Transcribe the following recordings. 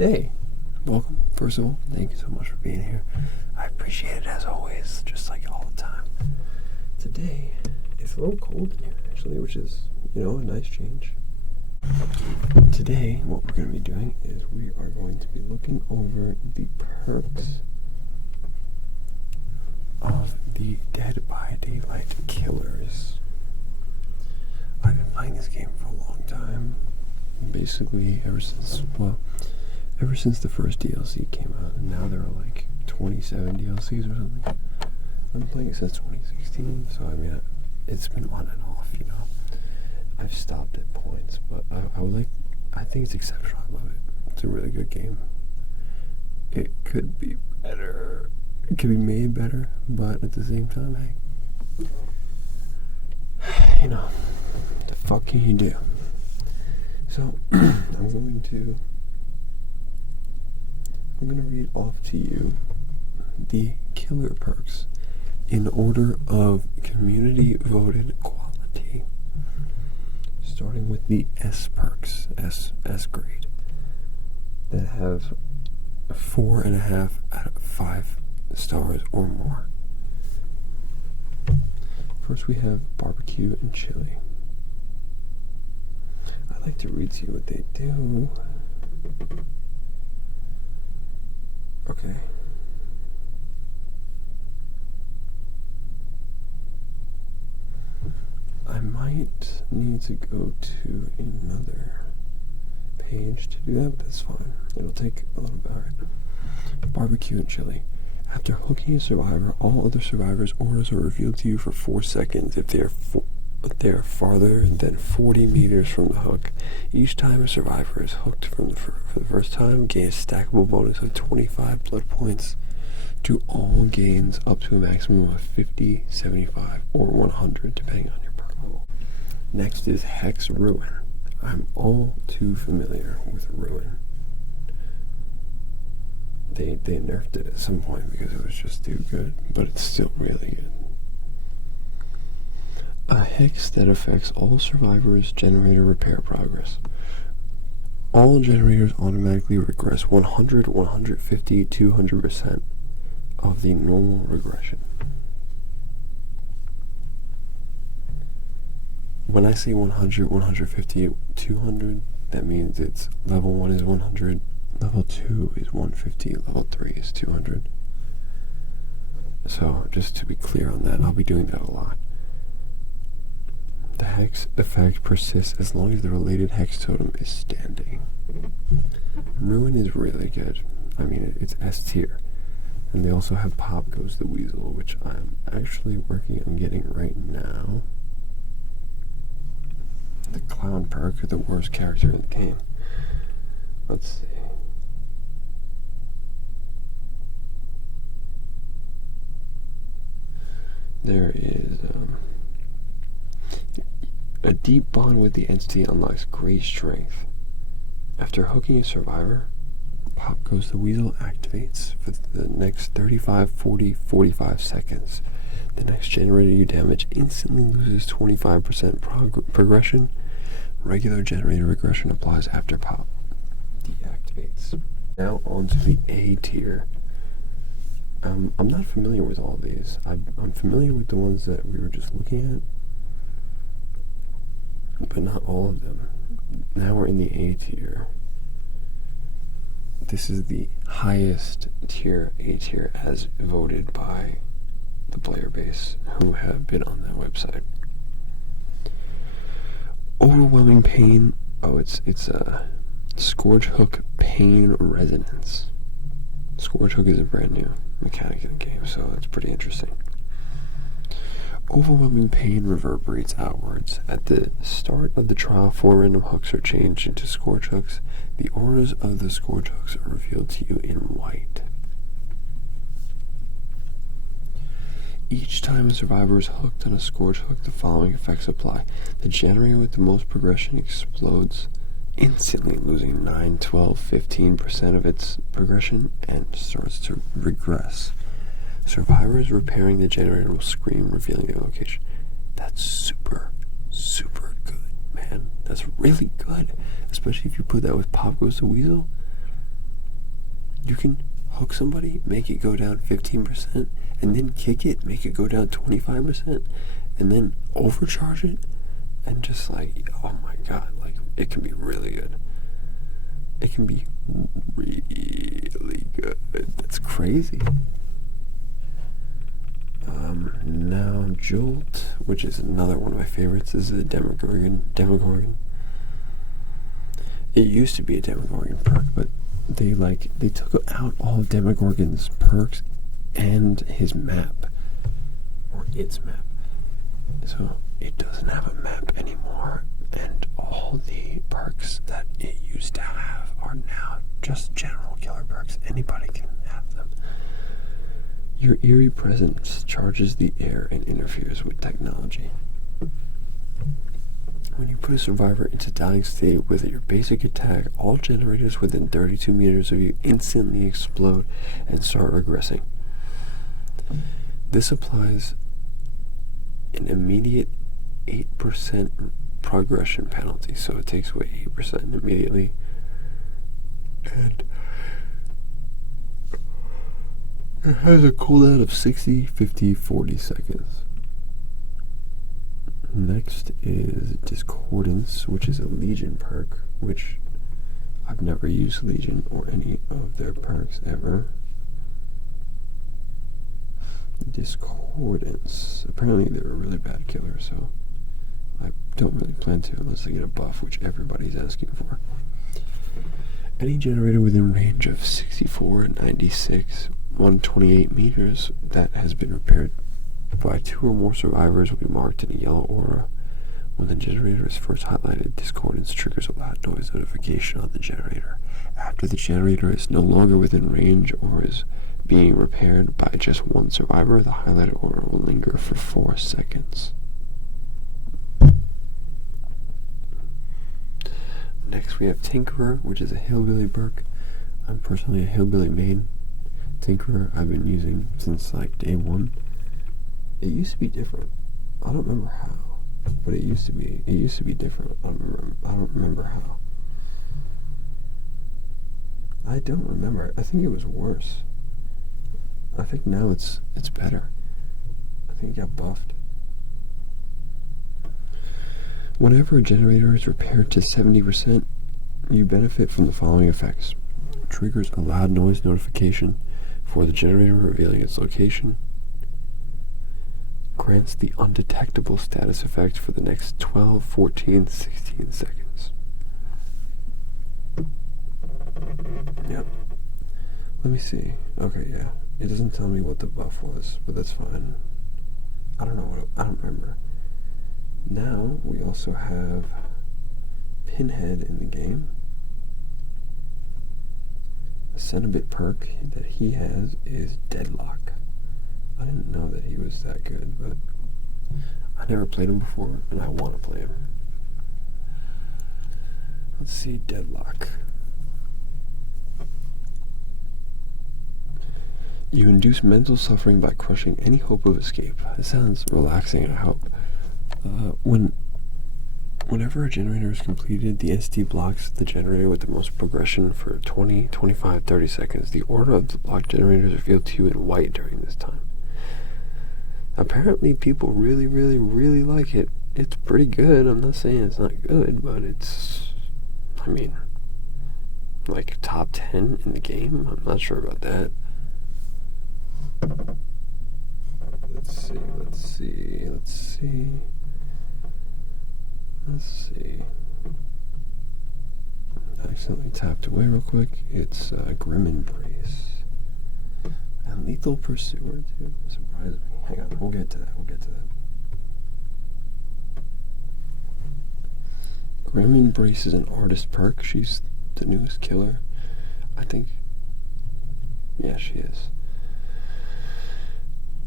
today, welcome. First of all, thank you so much for being here. I appreciate it as always, just like all the time. Today, it's a little cold in here actually, which is, a nice change. Today, what we're going to be doing is we are going to be looking over the perks of the Dead by Daylight killers. I've been playing this game for a long time. Basically, ever since the first DLC came out, and now there are like 27 DLCs or something. I've been playing it since 2016, so it's been on and off, I've stopped at points, but I think it's exceptional. I love it. It's a really good game. It could be better. It could be made better, but at the same time, hey, the fuck can you do? So, I'm going to read off to you the killer perks in order of community voted quality. Starting with the S perks, S grade, that have 4.5 out of 5 stars or more. First we have barbecue and chili. I'd like to read to you what they do. Okay. I might need to go to another page to do that, but that's fine. It'll take a little bit. Alright. Barbecue and chili. After hooking a survivor, all other survivors' auras are revealed to you for 4 seconds if they are farther than 40 meters from the hook. Each time a survivor is hooked for the first time, gain a stackable bonus of 25 blood points to all gains up to a maximum of 50, 75, or 100, depending on your perk level. Next is Hex Ruiner. I'm all too familiar with Ruin. They nerfed it at some point because it was just too good, but it's still really good. A hex that affects all survivors' generator repair progress. All generators automatically regress 100, 150, 200% of the normal regression. When I say 100, 150, 200, that means it's level 1 is 100, level 2 is 150, level 3 is 200. So, just to be clear on that, I'll be doing that a lot. The hex effect persists as long as the related hex totem is standing. Ruin is really good. It's S tier. And they also have Pop Goes the Weasel, which I'm actually working on getting right now. The clown perk, the worst character in the game. Let's see. There is a deep bond with the entity unlocks great strength. After hooking a survivor, Pop Goes the Weasel activates for the next 35, 40, 45 seconds. The next generator you damage instantly loses 25% progression. Regular generator regression applies after Pop deactivates. Now on to the A tier. I'm not familiar with all of these. I'm familiar with the ones that we were just looking at, but not all of them. Now we're in the A tier. This is the highest tier, A tier, as voted by the player base who have been on that website. Overwhelming pain. Oh, it's a Scorch Hook Pain Resonance. Scorch Hook is a brand new mechanic in the game, so it's pretty interesting. Overwhelming pain reverberates outwards. At the start of the trial, 4 random hooks are changed into Scorch Hooks. The auras of the Scorch Hooks are revealed to you in white. Each time a survivor is hooked on a Scorch Hook, the following effects apply. The generator with the most progression explodes, instantly losing 9, 12, 15% of its progression and starts to regress. Survivors repairing the generator will scream, revealing their location. That's super, super good, man. That's really good. Especially if you put that with Pop Goes the Weasel. You can hook somebody, make it go down 15%, and then kick it, make it go down 25%, and then overcharge it, and just like, oh my god, like, it can be really good. It can be really good. That's crazy. Now Jolt, which is another one of my favorites, is a Demogorgon. It used to be a Demogorgon perk, but they took out all of Demogorgon's perks and his map, or its map. So it doesn't have a map anymore, and all the perks that it used to have are now just general killer perks. Anybody can have them. Your eerie presence charges the air and interferes with technology. When you put a survivor into dying state with your basic attack, all generators within 32 meters of you instantly explode and start regressing. This applies an immediate 8% progression penalty, so it takes away 8% immediately. And it has a cooldown of 60, 50, 40 seconds. Next is Discordance, which is a Legion perk, which I've never used Legion or any of their perks ever. Discordance. Apparently they're a really bad killer, so I don't really plan to unless I get a buff, which everybody's asking for. Any generator within range of 64, 96, 128 meters that has been repaired by 2 or more survivors will be marked in a yellow aura. When the generator is first highlighted, Discordance triggers a loud noise notification on the generator. After the generator is no longer within range or is being repaired by just 1 survivor, the highlighted aura will linger for 4 seconds. Next we have Tinkerer, which is a Hillbilly perk. I'm personally a Hillbilly main. Tinkerer I've been using since like day 1. It used to be different. I don't remember how, but it used to be different. I don't remember how. I don't remember. I think it was worse. I think now it's better. I think it got buffed. Whenever a generator is repaired to 70%, you benefit from the following effects. Triggers a loud noise notification for the generator revealing its location. Grants the undetectable status effect for the next 12, 14, 16 seconds. Yep. Let me see. Okay, yeah. It doesn't tell me what the buff was, but that's fine. I don't remember. Now, we also have Pinhead in the game. The Cenobit perk that he has is Deadlock. I didn't know that he was that good, but I never played him before, and I want to play him. Let's see, Deadlock. You induce mental suffering by crushing any hope of escape. It sounds relaxing, I hope. Whenever a generator is completed, the entity blocks the generator with the most progression for 20, 25, 30 seconds. The order of the blocked generator is revealed to you in white during this time. Apparently people really, really, really like it. It's pretty good. I'm not saying it's not good, but it's, I mean, like top 10 in the game? I'm not sure about that. Let's see. I accidentally tapped away real quick. It's Raymond Brace. And Lethal Pursuer, too. Surprised me. Hang on, we'll get to that. Raymond Brace is an artist perk. She's the newest killer, I think. Yeah, she is.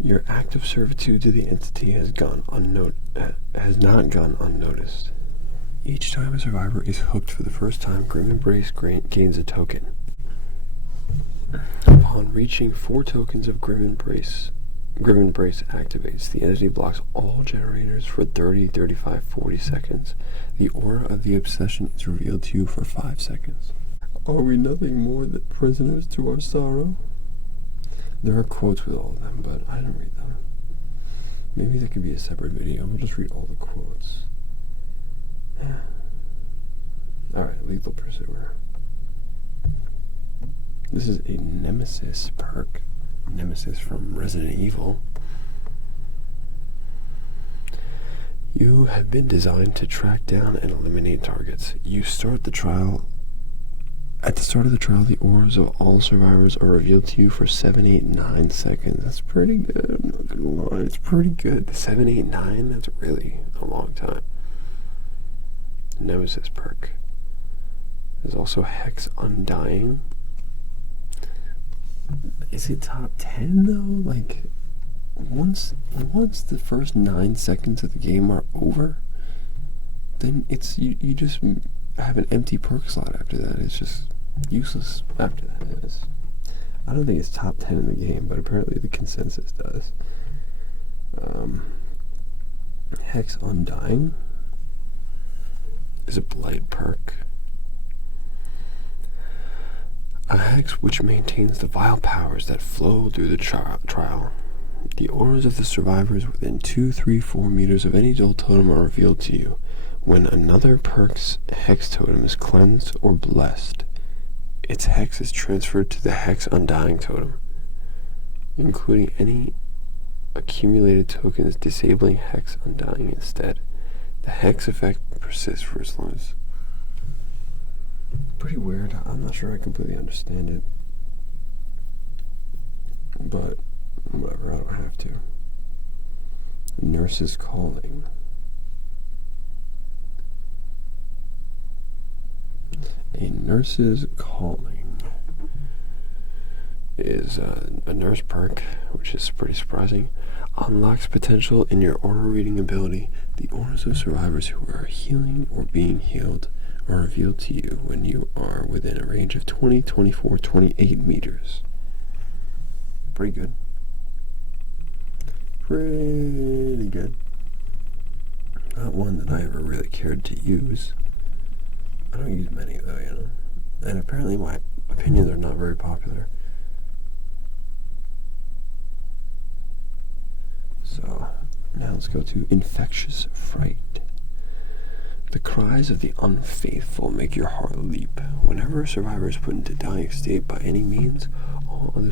Your act of servitude to the entity has not gone unnoticed. Each time a survivor is hooked for the first time, Raymond Brace gains a token. Upon reaching 4 tokens of Raymond Brace activates. The entity blocks all generators for 30, 35, 40 seconds. The aura of the obsession is revealed to you for 5 seconds. Are we nothing more than prisoners to our sorrow? There are quotes with all of them, but I didn't read them. Maybe there could be a separate video. We'll just read all the quotes. Yeah. Alright, Lethal Pursuer. This is a Nemesis perk. Nemesis from Resident Evil. You have been designed to track down and eliminate targets. You start the trial. At the start of the trial, the auras of all survivors are revealed to you for 7, 8, 9 seconds. That's pretty good. I'm not gonna lie, it's pretty good. 7, 8, 9, that's really a long time. Nemesis perk. There's also Hex Undying. Is it top 10 though? Like, once the first 9 seconds of the game are over, then it's you just have an empty perk slot after that. It's just useless after that. I don't think it's top 10 in the game, but apparently the consensus does. Hex Undying is a blight perk. A hex which maintains the vile powers that flow through the trial. The auras of the survivors within 2, 3, 4 meters of any Jolt totem are revealed to you. When another perk's hex totem is cleansed or blessed, its hex is transferred to the Hex Undying totem, including any accumulated tokens disabling Hex Undying instead. The hex effect persists for as long as... Pretty weird. I'm not sure I completely understand it. But whatever, I don't have to. Nurse's Calling. A Nurse's Calling is a nurse perk, which is pretty surprising. Unlocks potential in your aura reading ability. The auras of survivors who are healing or being healed are revealed to you when you are within a range of 20, 24, 28 meters. Pretty good. Pretty good. Not one that I ever really cared to use. I don't use many though, you know. And apparently my opinions are not very popular. So, now let's go to Infectious Fright. The cries of the unfaithful make your heart leap. Whenever a survivor is put into dying state by any means, all other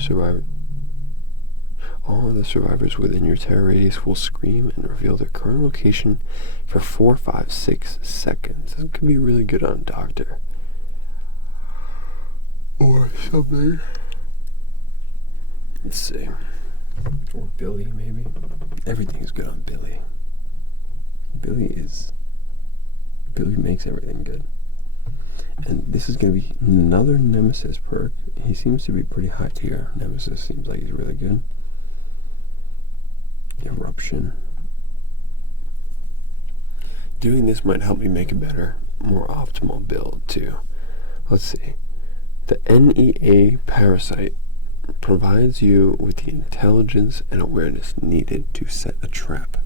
survivors within your terror radius will scream and reveal their current location for 4, 5, 6 seconds. This could be really good on Doctor. Or something. Let's see. Or Billy, maybe. Everything is good on Billy. Billy makes everything good. And this is going to be another Nemesis perk. He seems to be pretty high tier. Nemesis seems like he's really good. Eruption. Doing this might help me make a better, more optimal build too. Let's see. The Nea Parasite provides you with the intelligence and awareness needed to set a trap.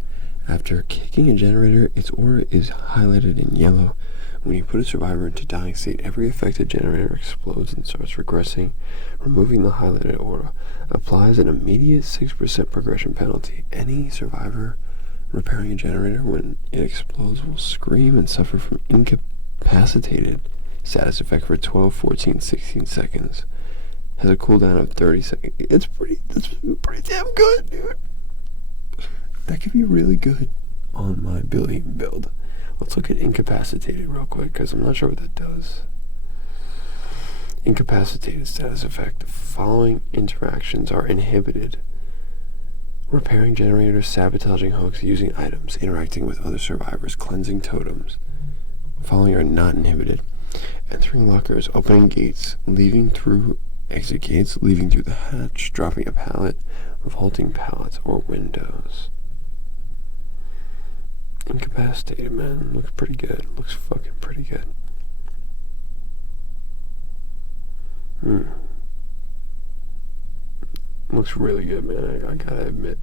After kicking a generator, its aura is highlighted in yellow. When you put a survivor into dying state, every affected generator explodes and starts regressing. Removing the highlighted aura applies an immediate 6% progression penalty. Any survivor repairing a generator when it explodes will scream and suffer from incapacitated status effect for 12, 14, 16 seconds. Has a cooldown of 30 seconds. That's pretty damn good, dude. That could be really good on my Billy build. Let's look at Incapacitated real quick, because I'm not sure what that does. Incapacitated status effect. The following interactions are inhibited. Repairing generators, sabotaging hooks, using items, interacting with other survivors, cleansing totems. Following are not inhibited. Entering lockers, opening gates, leaving through exit gates, leaving through the hatch, dropping a pallet, revolting pallets or windows. Incapacitated, man. Looks pretty good. Looks fucking pretty good. Looks really good, man. I gotta admit.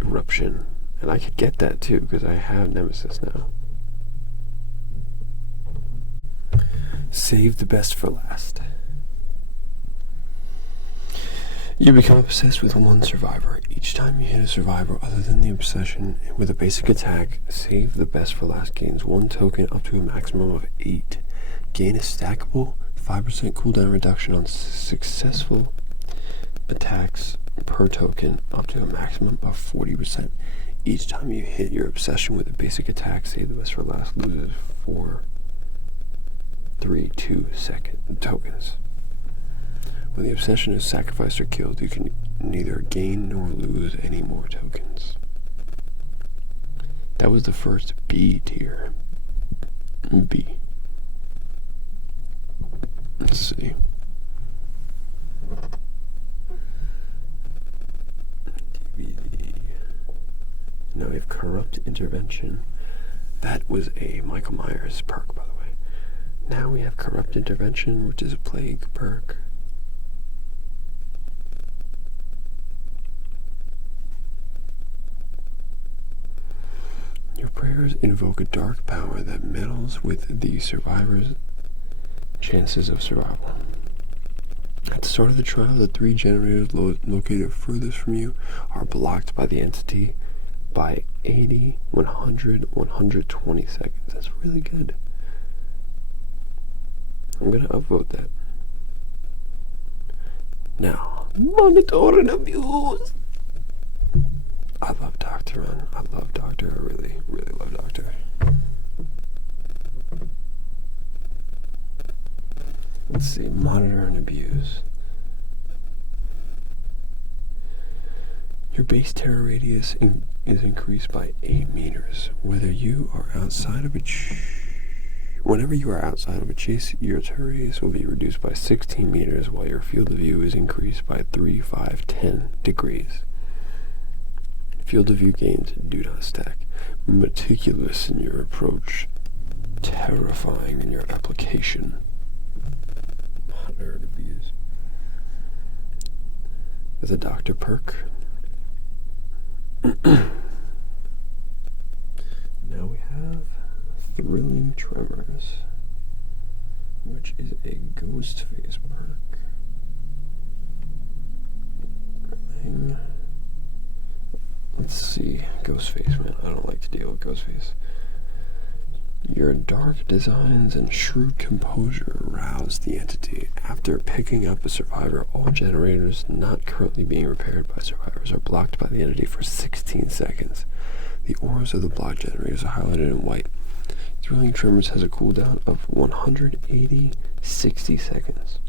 Eruption. And I could get that too, because I have Nemesis now. Save the best for last. You become obsessed with one survivor. Each time you hit a survivor other than the obsession with a basic attack, Save the Best for Last gains 1 token up to a maximum of 8. Gain a stackable 5% cooldown reduction on successful attacks per token up to a maximum of 40%. Each time you hit your obsession with a basic attack, Save the Best for Last loses 2 tokens. When the obsession is sacrificed or killed, you can neither gain nor lose any more tokens. That was the first B tier. B. Let's see. DVD. Now we have Corrupt Intervention. That was a Michael Myers perk, by the way. Now we have Corrupt Intervention, which is a plague perk. Your prayers invoke a dark power that meddles with the survivor's chances of survival. At the start of the trial, the 3 generators located furthest from you are blocked by the entity by 80, 100, 120 seconds. That's really good. I'm going to upvote that. Now, monitor and abuse. I love Doctor, man. I love Doctor. I really, really love Doctor. Let's see. Monitor and abuse. Your base terror radius is increased by 8 meters. Whenever you are outside of a chase, your terror radius will be reduced by 16 meters, while your field of view is increased by 3, 5, 10 degrees. Field of view gains do not stack. Meticulous in your approach, terrifying in your application. Moderate abuse. There's a Doctor Perk. Now we have Thrilling Tremors, which is a ghost phase perk. Let's see, Ghostface, man. I don't like to deal with Ghostface. Your dark designs and shrewd composure rouse the entity. After picking up a survivor, all generators not currently being repaired by survivors are blocked by the entity for 16 seconds. The auras of the blocked generators are highlighted in white. Thrilling Tremors has a cooldown of 160 seconds.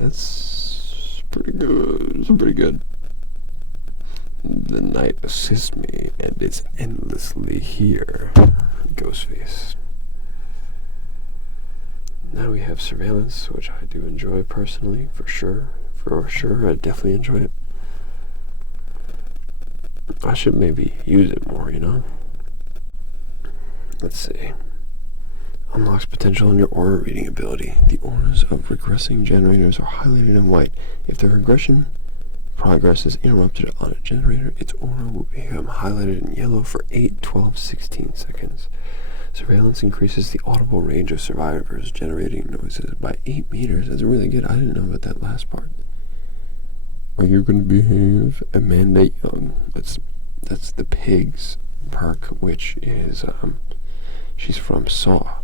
That's pretty good. It's pretty good. The night assists me, and it's endlessly here. Ghostface. Now we have Surveillance, which I do enjoy personally, for sure. I definitely enjoy it. I should maybe use it more, you know? Let's see. Unlocks potential in your aura reading ability. The auras of regressing generators are highlighted in white. If the regression progress is interrupted on a generator, its aura will become highlighted in yellow for 8, 12, 16 seconds. Surveillance increases the audible range of survivors generating noises by 8 meters. That's really good. I didn't know about that last part. Are you going to behave? Amanda Young. That's the Pigs perk, which is, she's from Saw.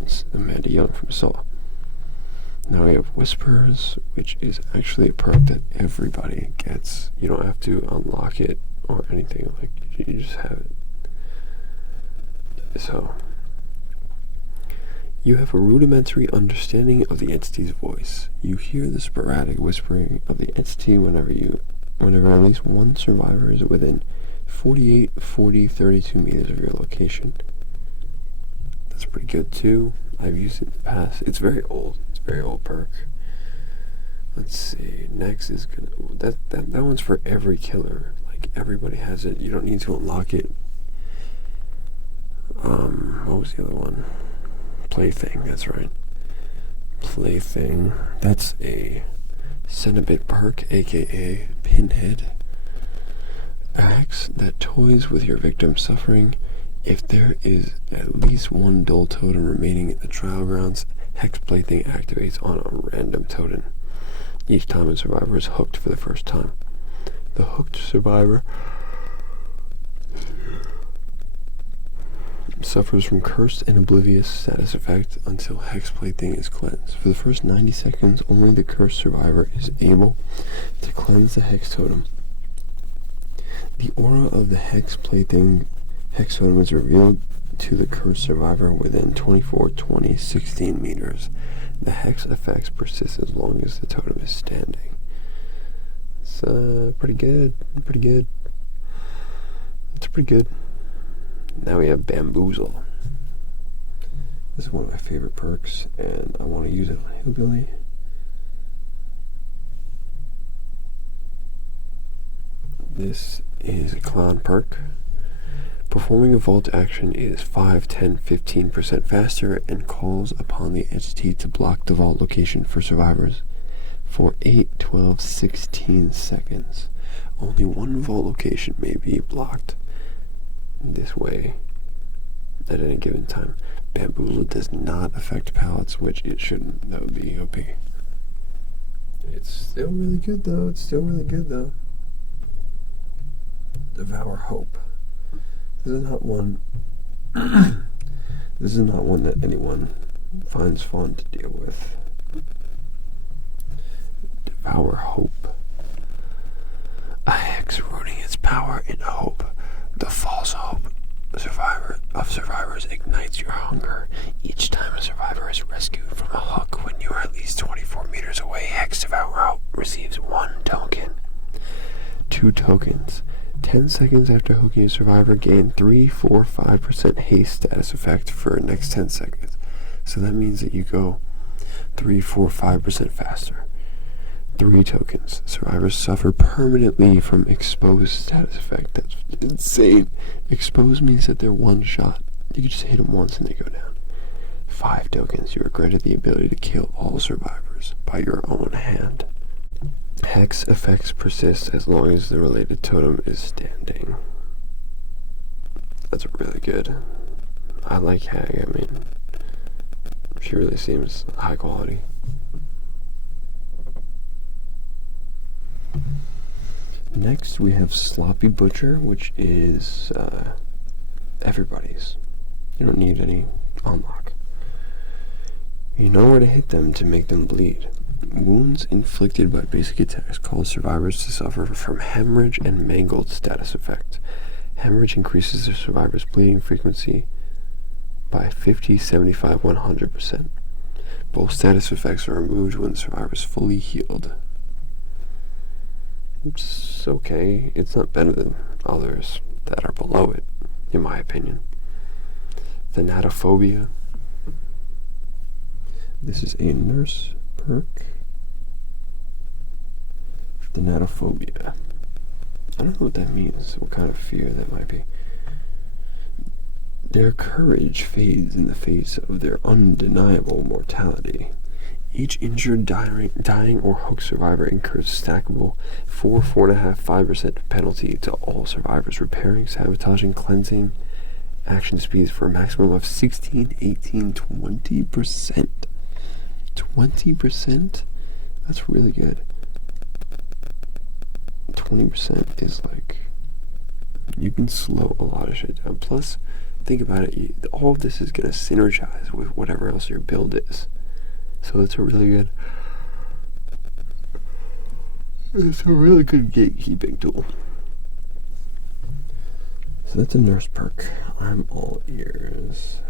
It's Amanda Young from Saw. Now we have Whispers, which is actually a perk that everybody gets. You don't have to unlock it or anything, like, you just have it. So, you have a rudimentary understanding of the entity's voice. You hear the sporadic whispering of the entity whenever at least one survivor is within 48, 40, 32 meters of your location. That's pretty good too. I've used it in the past. It's very old. It's a very old perk. Let's see. Next is gonna that one's for every killer. Like, everybody has it. You don't need to unlock it. What was the other one? Plaything. That's right. Plaything. That's a Cenobit perk, aka Pinhead. Axe that toys with your victim's suffering. If there is at least one dull totem remaining in the trial grounds, Hex Plaything activates on a random totem each time a survivor is hooked for the first time. The hooked survivor suffers from Cursed and Oblivious status effect until Hex Plaything is cleansed. For the first 90 seconds, only the cursed survivor is able to cleanse the Hex Totem. The aura of the Hex Plaything Hex Totem is revealed to the cursed survivor within 24, 20, 16 meters. The Hex effects persist as long as the totem is standing. It's pretty good. It's pretty good. Now we have Bamboozle. This is one of my favorite perks, and I want to use it on Hillbilly. This is a clown perk. Performing a vault action is 5, 10, 15% faster and calls upon the entity to block the vault location for survivors for 8, 12, 16 seconds. Only one vault location may be blocked this way at any given time. Bamboozle does not affect pallets, which it shouldn't. That would be OP. It's still really good though. Devour Hope. This is not one that anyone finds fun to deal with. Devour Hope. A hex rooting its power in hope. The false hope of survivors ignites your hunger. Each time a survivor is rescued from a hook when you are at least 24 meters away, Hex Devour Hope receives 1 token. 2 tokens. 10 seconds after hooking a survivor, gain 3, 4, 5% haste status effect for the next 10 seconds. So that means that you go 3, 4, 5% faster. 3 tokens. Survivors suffer permanently from exposed status effect. That's insane. Exposed means that they're one shot. You can just hit them once and they go down. 5 tokens. You are granted the ability to kill all survivors by your own hand. Hex effects persist as long as the related totem is standing. That's really good. I like Hag. I mean, she really seems high quality. Next we have Sloppy Butcher, which is everybody's. You don't need any unlock. You know where to hit them to make them bleed. Wounds inflicted by basic attacks cause survivors to suffer from hemorrhage and mangled status effect. Hemorrhage increases the survivor's bleeding frequency by 50, 75, 100%. Both status effects are removed when the survivor is fully healed. It's okay. It's not better than others that are below it, in my opinion. The Natophobia. This is a nurse perk. The Natophobia. I don't know what that means, what kind of fear that might be. Their courage fades in the face of their undeniable mortality. Each injured, dying, or hooked survivor incurs stackable 4, 4.5, 5% penalty to all survivors, repairing, sabotaging, cleansing action speeds for a maximum of 16, 18, 20%. 20%? That's really good. 20% is like, you can slow a lot of shit down. Plus, think about it, all of this is going to synergize with whatever else your build is. So it's a really good gatekeeping tool. So that's a nurse perk. I'm all ears.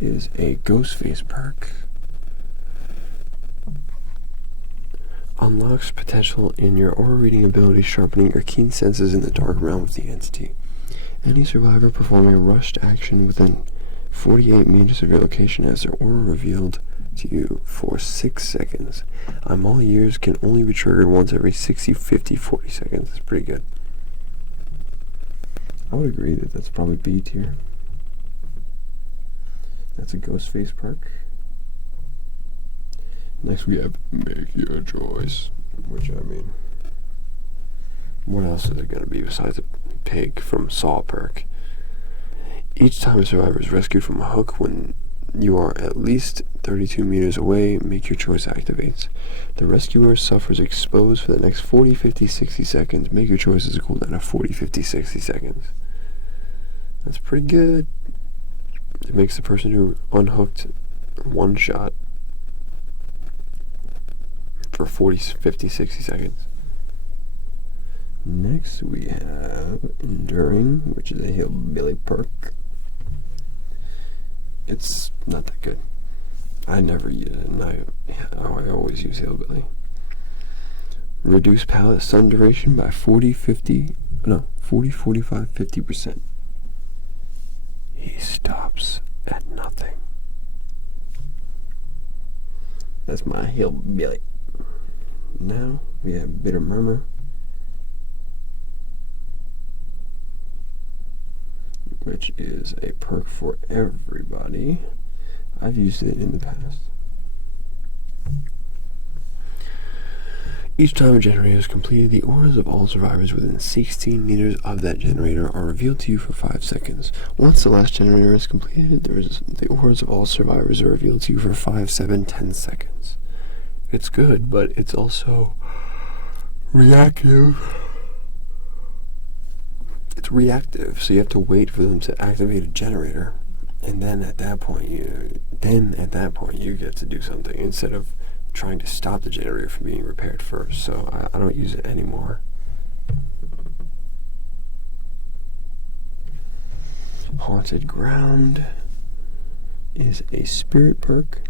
Is a Ghostface perk. Unlocks potential in your aura reading ability, sharpening your keen senses in the dark realm of the entity. Any survivor performing a rushed action within 48 meters of your location has their aura revealed to you for 6 seconds. I'm all ears can only be triggered once every 60, 50, 40 seconds. That's pretty good. I would agree that that's probably B tier. That's a Ghostface perk. Next we have Make Your Choice, which, I mean, what else is it going to be besides pig from Saw Perk. Each time a survivor is rescued from a hook when you are at least 32 meters away, make your choice activates. The rescuer suffers exposed for the next 40, 50, 60 seconds. Make your choice is a cooldown of 40, 50, 60 seconds. That's pretty good. It makes the person who unhooked one shot for 40, 50, 60 seconds. Next we have Enduring, which is a hillbilly perk. It's not that good. I never use it, and I always use hillbilly. Reduce pallet stun duration by 40, 45, 50%. He stops at nothing. That's my hillbilly. Now we have Bitter Murmur, which is a perk for everybody. I've used it in the past. Each time a generator is completed, the auras of all survivors within 16 meters of that generator are revealed to you for 5 seconds. Once the last generator is completed, the auras of all survivors are revealed to you for 5, 7, 10 seconds. It's good, but it's also reactive. It's reactive, so you have to wait for them to activate a generator, and then at that point you get to do something instead of trying to stop the generator from being repaired first. So I don't use it anymore. Haunted Ground is a spirit perk.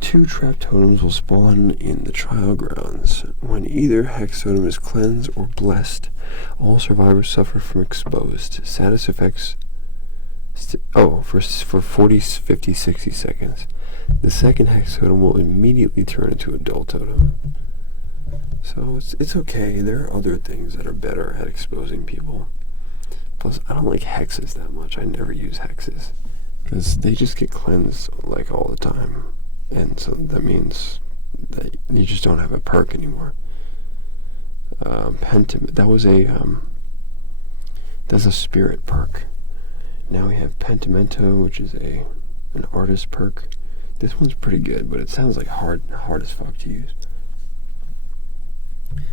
2 trapped totems will spawn in the trial grounds. When either hex totem is cleansed or blessed, all survivors suffer from exposed. Status effects for 40, 50, 60 seconds. The second hex totem will immediately turn into a dull totem. So it's okay. There are other things that are better at exposing people. Plus, I don't like hexes that much. I never use hexes because they just get cleansed like all the time. And so that means that you just don't have a perk anymore. That's a spirit perk. Now we have Pentimento, which is an artist perk. This one's pretty good, but it sounds like hard as fuck to use.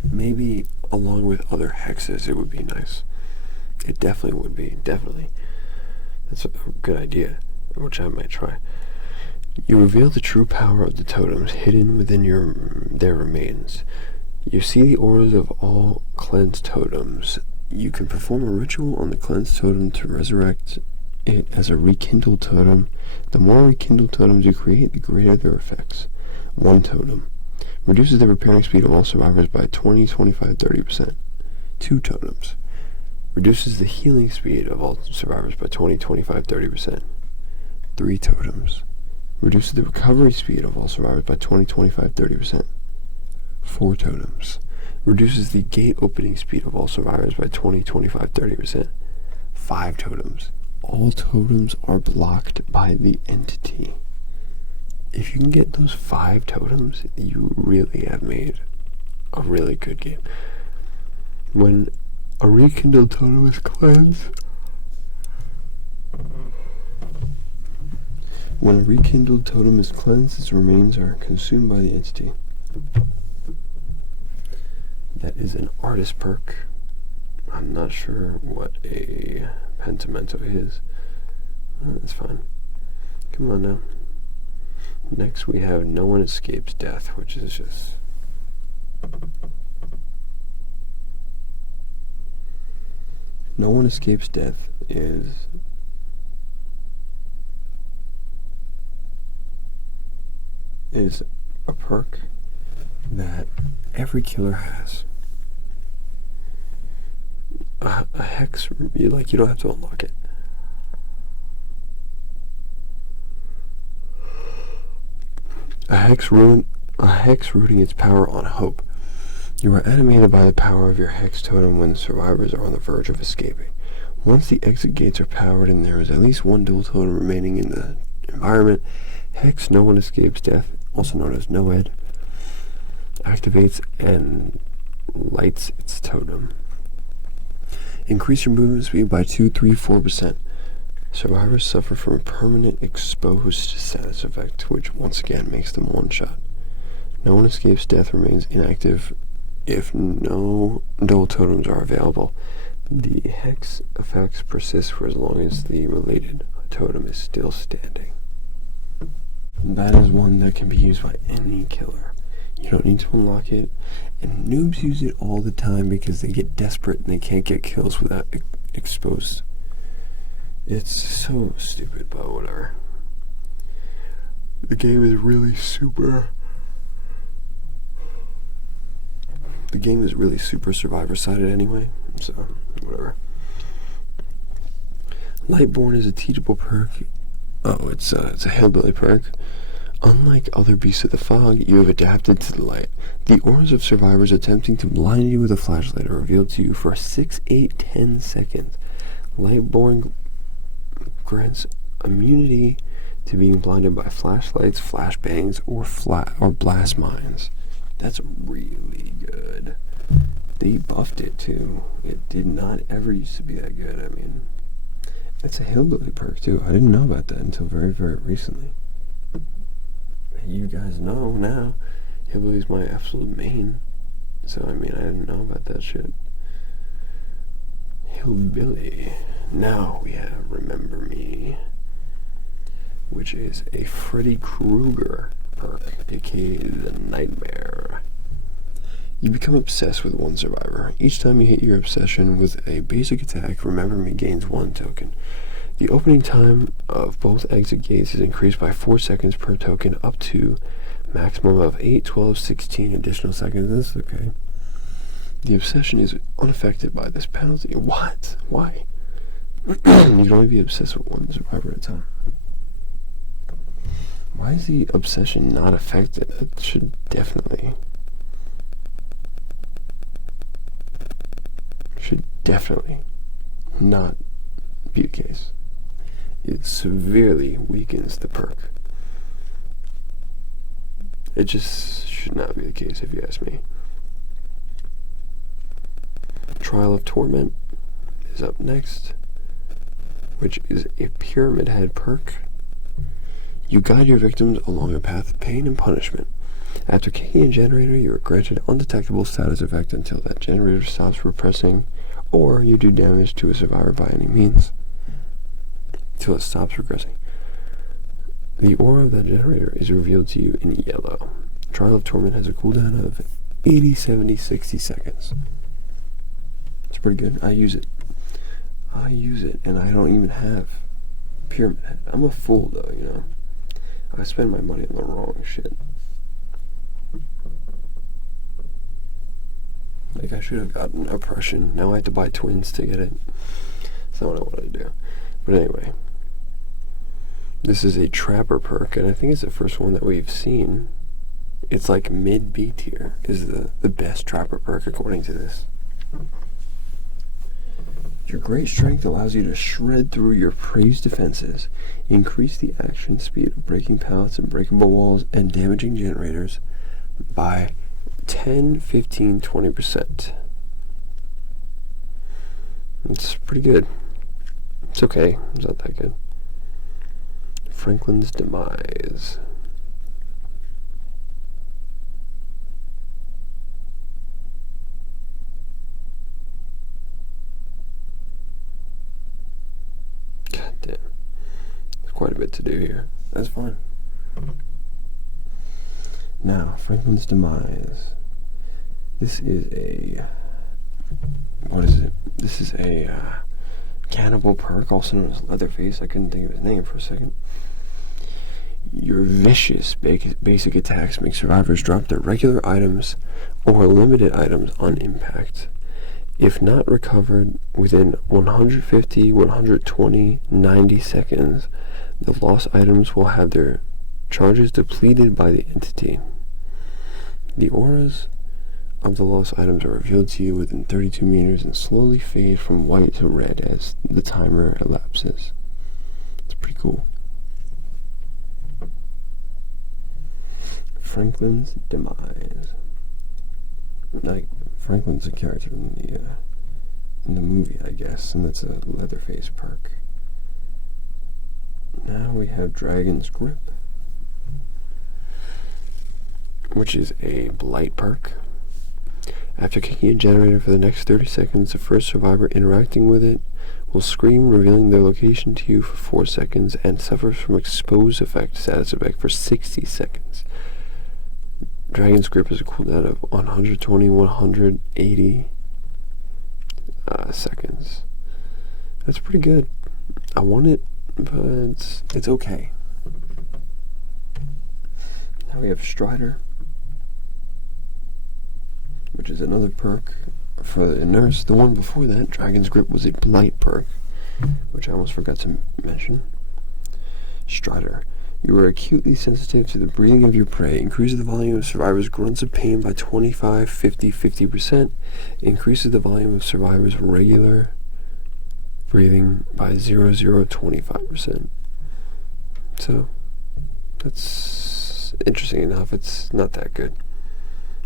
Maybe along with other hexes, it would be nice. It definitely would be. Definitely. That's a good idea, which I might try. You reveal the true power of the totems hidden within their remains. You see the auras of all cleansed totems. You can perform a ritual on the cleansed totem to resurrect it as a rekindled totem. The more rekindled totems you create, the greater their effects. 1 totem reduces the repairing speed of all survivors by 20, 25, 30%. 2 totems reduces the healing speed of all survivors by 20, 25, 30%. 3 totems reduces the recovery speed of all survivors by 20, 25, 30%. 4 totems reduces the gate opening speed of all survivors by 20, 25, 30%. 5 totems. All totems are blocked by the entity. If you can get those 5 totems, you really have made a really good game. When a rekindled totem is cleansed, its remains are consumed by the entity. That is an artist perk. I'm not sure what a Pentimento is. That's fine. Come on now. Next we have No One Escapes Death, which is just... No One Escapes Death is a perk that every killer has. A hex, you don't have to unlock it. A hex rooting its power on hope. You are animated by the power of your hex totem when survivors are on the verge of escaping. Once the exit gates are powered and there is at least 1 dual totem remaining in the environment, Hex No One Escapes Death, also known as NOED, activates and lights its totem. Increase your movement speed by 2, 3, 4%. Survivors suffer from a permanent exposed status effect, which once again makes them one-shot. No one escapes death, remains inactive if no dual totems are available. The hex effects persist for as long as the related totem is still standing. That is one that can be used by any killer. You don't need to unlock it, and noobs use it all the time because they get desperate and they can't get kills without exposed. It's so stupid, but whatever. The game is really super. The game is really super survivor-sided anyway, so whatever. Lightborn is a teachable perk. Oh, it's a hillbilly perk. Unlike other beasts of the fog, you have adapted to the light. The auras of survivors attempting to blind you with a flashlight are revealed to you for 6, 8, 10 seconds. Lightborn grants immunity to being blinded by flashlights, flashbangs, or blast mines. That's really good. They buffed it too. It did not ever used to be that good. I mean, it's a hillbilly perk too. I didn't know about that until very, very recently. You guys know now. Hillbilly's my absolute main. So I mean, I didn't know about that shit. Hillbilly. Now we have Remember Me, which is a Freddy Krueger perk, aka the Nightmare. You become obsessed with one survivor. Each time you hit your obsession with a basic attack, Remember Me gains 1 token. The opening time of both exit gates is increased by 4 seconds per token, up to maximum of 8, 12, 16 additional seconds. That's okay. The obsession is unaffected by this penalty. What? Why? You can only be obsessed with one survivor at a time. Why is the obsession not affected? It should definitely not be the case. It severely weakens the perk. It just should not be the case, if you ask me. Trial of Torment is up next, which is a Pyramid Head perk. You guide your victims along a path of pain and punishment. After kicking a generator, you are granted undetectable status effect until that generator stops repressing, or you do damage to a survivor by any means until it stops regressing. The aura of that generator is revealed to you in yellow. Trial of Torment has a cooldown of 80, 70, 60 seconds. It's pretty good. I use it, and I don't even have Pyramid Head. I'm a fool, though, you know. I spend my money on the wrong shit. Like, I should have gotten Oppression. Now I have to buy Twins to get it. That's not what I want to do. But anyway, this is a Trapper perk, and I think it's the first one that we've seen. It's like mid-B tier is the best Trapper perk according to this. Your great strength allows you to shred through your prey's defenses, increase the action speed of breaking pallets and breakable walls and damaging generators by 10, 15, 20%. It's pretty good. It's okay. It's not that good. Franklin's Demise. God damn. There's quite a bit to do here. That's fine. Now, Franklin's Demise. This is a... what is it? This is a cannibal perk, also known as Leatherface. I couldn't think of his name for a second. Your vicious basic attacks make survivors drop their regular items or limited items on impact. If not recovered within 150, 120, 90 seconds, the lost items will have their charges depleted by the entity. The auras of the lost items are revealed to you within 32 meters and slowly fade from white to red as the timer elapses. It's pretty cool. Franklin's Demise. Like, Franklin's a character in in the movie, I guess, and that's a Leatherface perk. Now we have Dragon's Grip, which is a Blight perk. After kicking a generator for the next 30 seconds, the first survivor interacting with it will scream, revealing their location to you for 4 seconds, and suffers from exposed effect status effect for 60 seconds. Dragon's Grip is a cooldown of 120, 180 seconds. That's pretty good. I want it, but it's okay. Now we have Strider, which is another perk for the nurse. The one before that, Dragon's Grip, was a Blight perk, which I almost forgot to mention. Strider. You are acutely sensitive to the breathing of your prey. Increases the volume of survivors' grunts of pain by 25, 50, 50%. Increases the volume of survivors' regular breathing by 0, 0, 25%. So, that's interesting enough. It's not that good.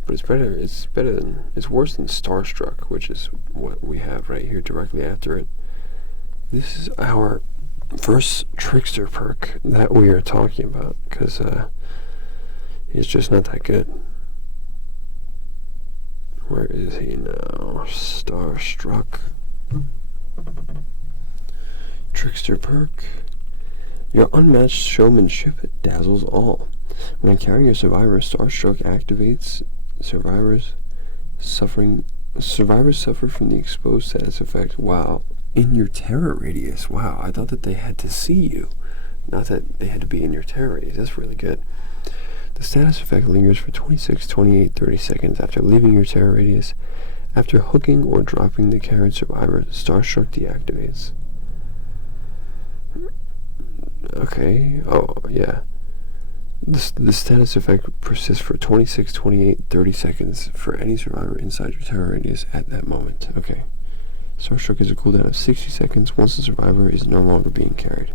But it's better than, it's worse than Starstruck, which is what we have right here directly after it. This is our first Trickster perk that we are talking about, because he's just not that good. Where is he now? Starstruck. Trickster perk. Your unmatched showmanship dazzles all. When carrying a survivor, Starstruck activates. Survivors suffer from the exposed status effect. Wow. In your terror radius. Wow, I thought that they had to see you, not that they had to be in your terror radius. That's really good. The status effect lingers for 26, 28, 30 seconds after leaving your terror radius. After hooking or dropping the carried survivor, Starstruck deactivates. Okay, oh, yeah. The status effect persists for 26, 28, 30 seconds for any survivor inside your terror radius at that moment. Okay. Starstruck is a cooldown of 60 seconds once the survivor is no longer being carried.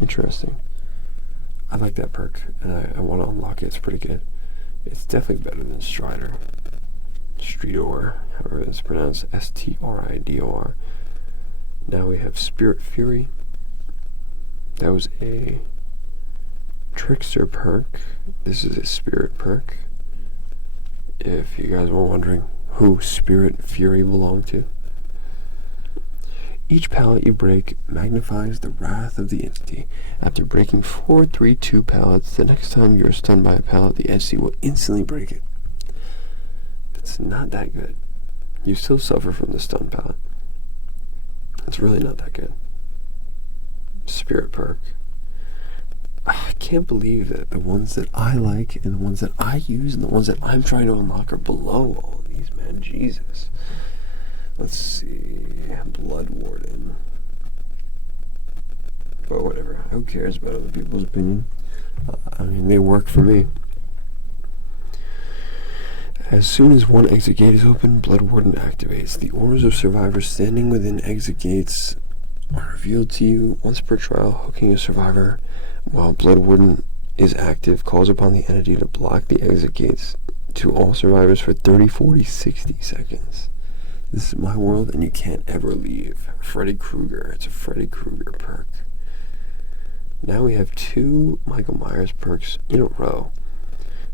Interesting. I like that perk, and I want to unlock it. It's pretty good. It's definitely better than Strider. Stridor, however it's pronounced, Stridor. Now we have Spirit Fury. That was a Trickster perk. This is a Spirit perk. If you guys were wondering who Spirit Fury belonged to. Each pallet you break magnifies the wrath of the entity. After breaking 4, 3, 2 pallets, the next time you are stunned by a pallet, the entity will instantly break it. It's not that good. You still suffer from the stun pallet. It's really not that good. Spirit perk. I can't believe that the ones that I like and the ones that I use and the ones that I'm trying to unlock are below all of these, man. Jesus. Let's see. Blood Warden. But whatever. Who cares about other people's opinion? I mean, they work for me. As soon as one exit gate is open, Blood Warden activates. The auras of survivors standing within exit gates are revealed to you once per trial. Hooking a survivor while Blood Warden is active calls upon the entity to block the exit gates to all survivors for 30, 40, 60 seconds. This is my world and you can't ever leave. Freddy Krueger. It's a Freddy Krueger perk. Now we have 2 Michael Myers perks in a row.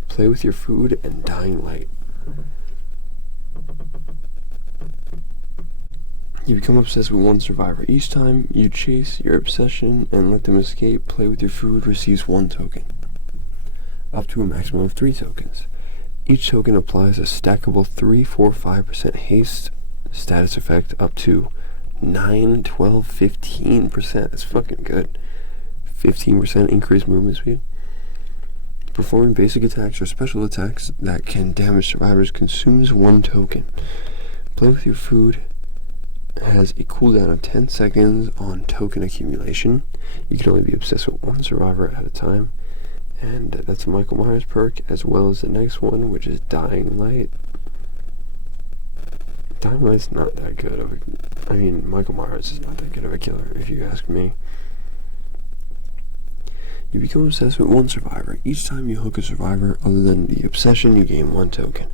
Play with your food and Dying Light. You become obsessed with one survivor. Each time you chase your obsession and let them escape, Play with your food receives 1 token. Up to a maximum of 3 tokens. Each token applies a stackable 3, 4, 5% haste status effect up to 9, 12, 15%. That's fucking good. 15% increased movement speed. Performing basic attacks or special attacks that can damage survivors consumes 1 token. Play with your food has a cooldown of 10 seconds on token accumulation. You can only be obsessed with 1 survivor at a time. And that's a Michael Myers perk, as well as the next one, which is Dying Light. Dying Light's not that good of a... I mean, Michael Myers is not that good of a killer, if you ask me. You become obsessed with 1 survivor. Each time you hook a survivor, other than the obsession, you gain 1 token.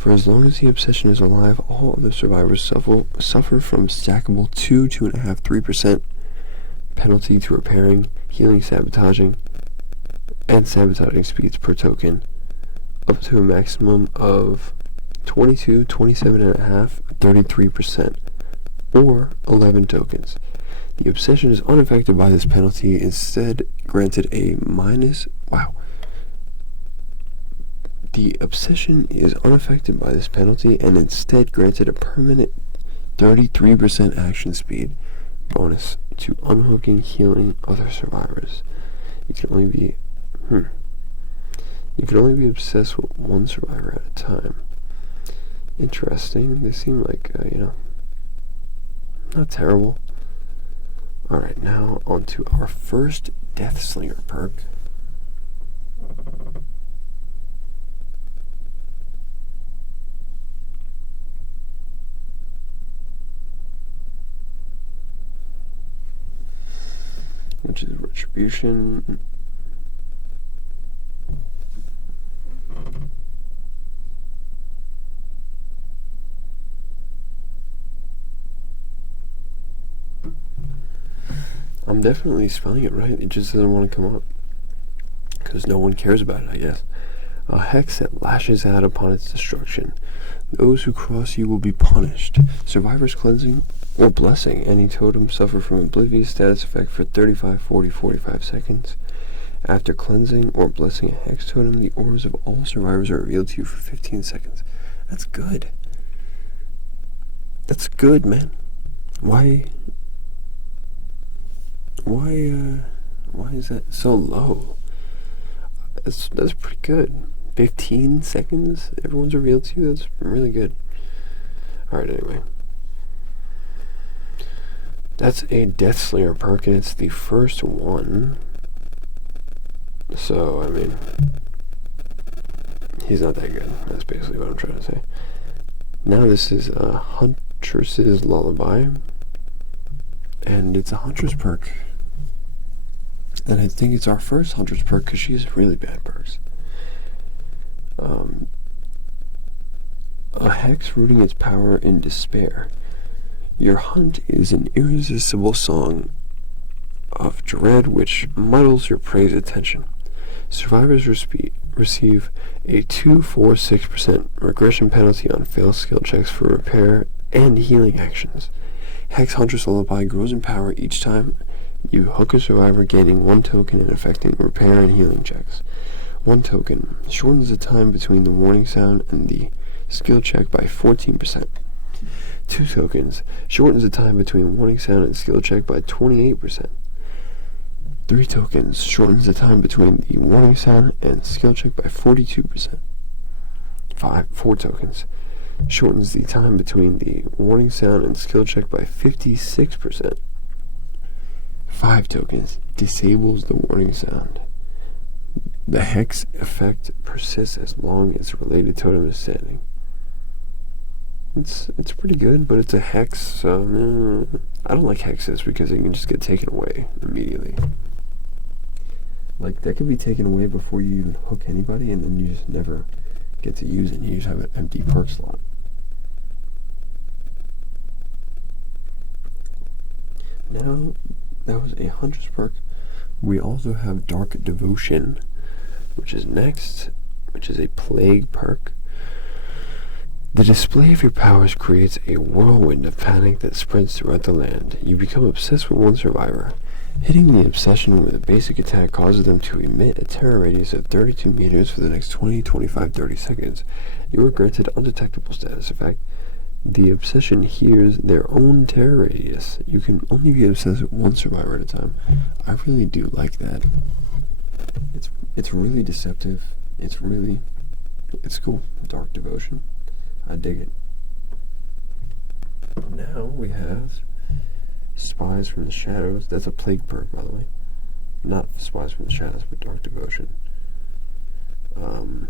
For as long as the obsession is alive, all other survivors suffer from stackable 2, 2.5, 3% penalty to repairing, healing, sabotaging, and sabotaging speeds per token, up to a maximum of 22, 27.5, 33%, or 11 tokens. The obsession is unaffected by this penalty, instead granted a The obsession is unaffected by this penalty and instead granted a permanent 33% action speed bonus to unhooking, healing other survivors. You can only be obsessed with one survivor at a time. Interesting. They seem like, not terrible. Alright, now on to our first Death Slinger perk. Which is Retribution. I'm definitely spelling it right, it just doesn't want to come up. Because no one cares about it, I guess. A hex that lashes out upon its destruction. Those who cross you will be punished. Survivors cleansing or blessing any totem suffer from oblivious status effect for 35, 40, 45 seconds. After cleansing or blessing a hex totem, the auras of all survivors are revealed to you for 15 seconds. That's good. That's good, man. Why is that so low? That's pretty good. 15 seconds, everyone's revealed to you, that's really good. Alright, anyway. That's a Death Slayer perk, and it's the first one. So, I mean, he's not that good. That's basically what I'm trying to say. Now this is Huntress Lullaby, and it's a Huntress perk. And I think it's our first Huntress perk because she has really bad perks. A hex rooting its power in despair. Your hunt is an irresistible song of dread which muddles your prey's attention. Survivors receive a 2-4-6% regression penalty on failed skill checks for repair and healing actions. Hex Huntress Lullaby grows in power each time you hook a survivor, gaining 1 token and affecting repair and healing checks. 1 token shortens the time between the warning sound and the skill check by 14%. 2 tokens shortens the time between warning sound and skill check by 28%. 3 tokens shortens the time between the warning sound and skill check by 42%. 4 tokens shortens the time between the warning sound and skill check by 56%. 5 tokens disables the warning sound. The hex effect persists as long as the related totem is standing. It's pretty good, but it's a hex, so I don't like hexes because they can just get taken away immediately. Like, that can be taken away before you even hook anybody, and then you just never get to use it. You just have an empty perk slot. Now, that was a Huntress perk. We also have Dark Devotion, which is next, which is a Plague perk. The display of your powers creates a whirlwind of panic that spreads throughout the land. You become obsessed with one survivor. Hitting the obsession with a basic attack causes them to emit a terror radius of 32 meters for the next 20, 25, 30 seconds. You are granted undetectable status effect. The obsession hears their own terror radius. You can only be obsessed with one survivor at a time. I really do like that. It's really deceptive. It's cool. Dark Devotion. I dig it. Now we have Spies from the Shadows. That's a Plague perk, by the way. Not Spies from the Shadows, but Dark Devotion.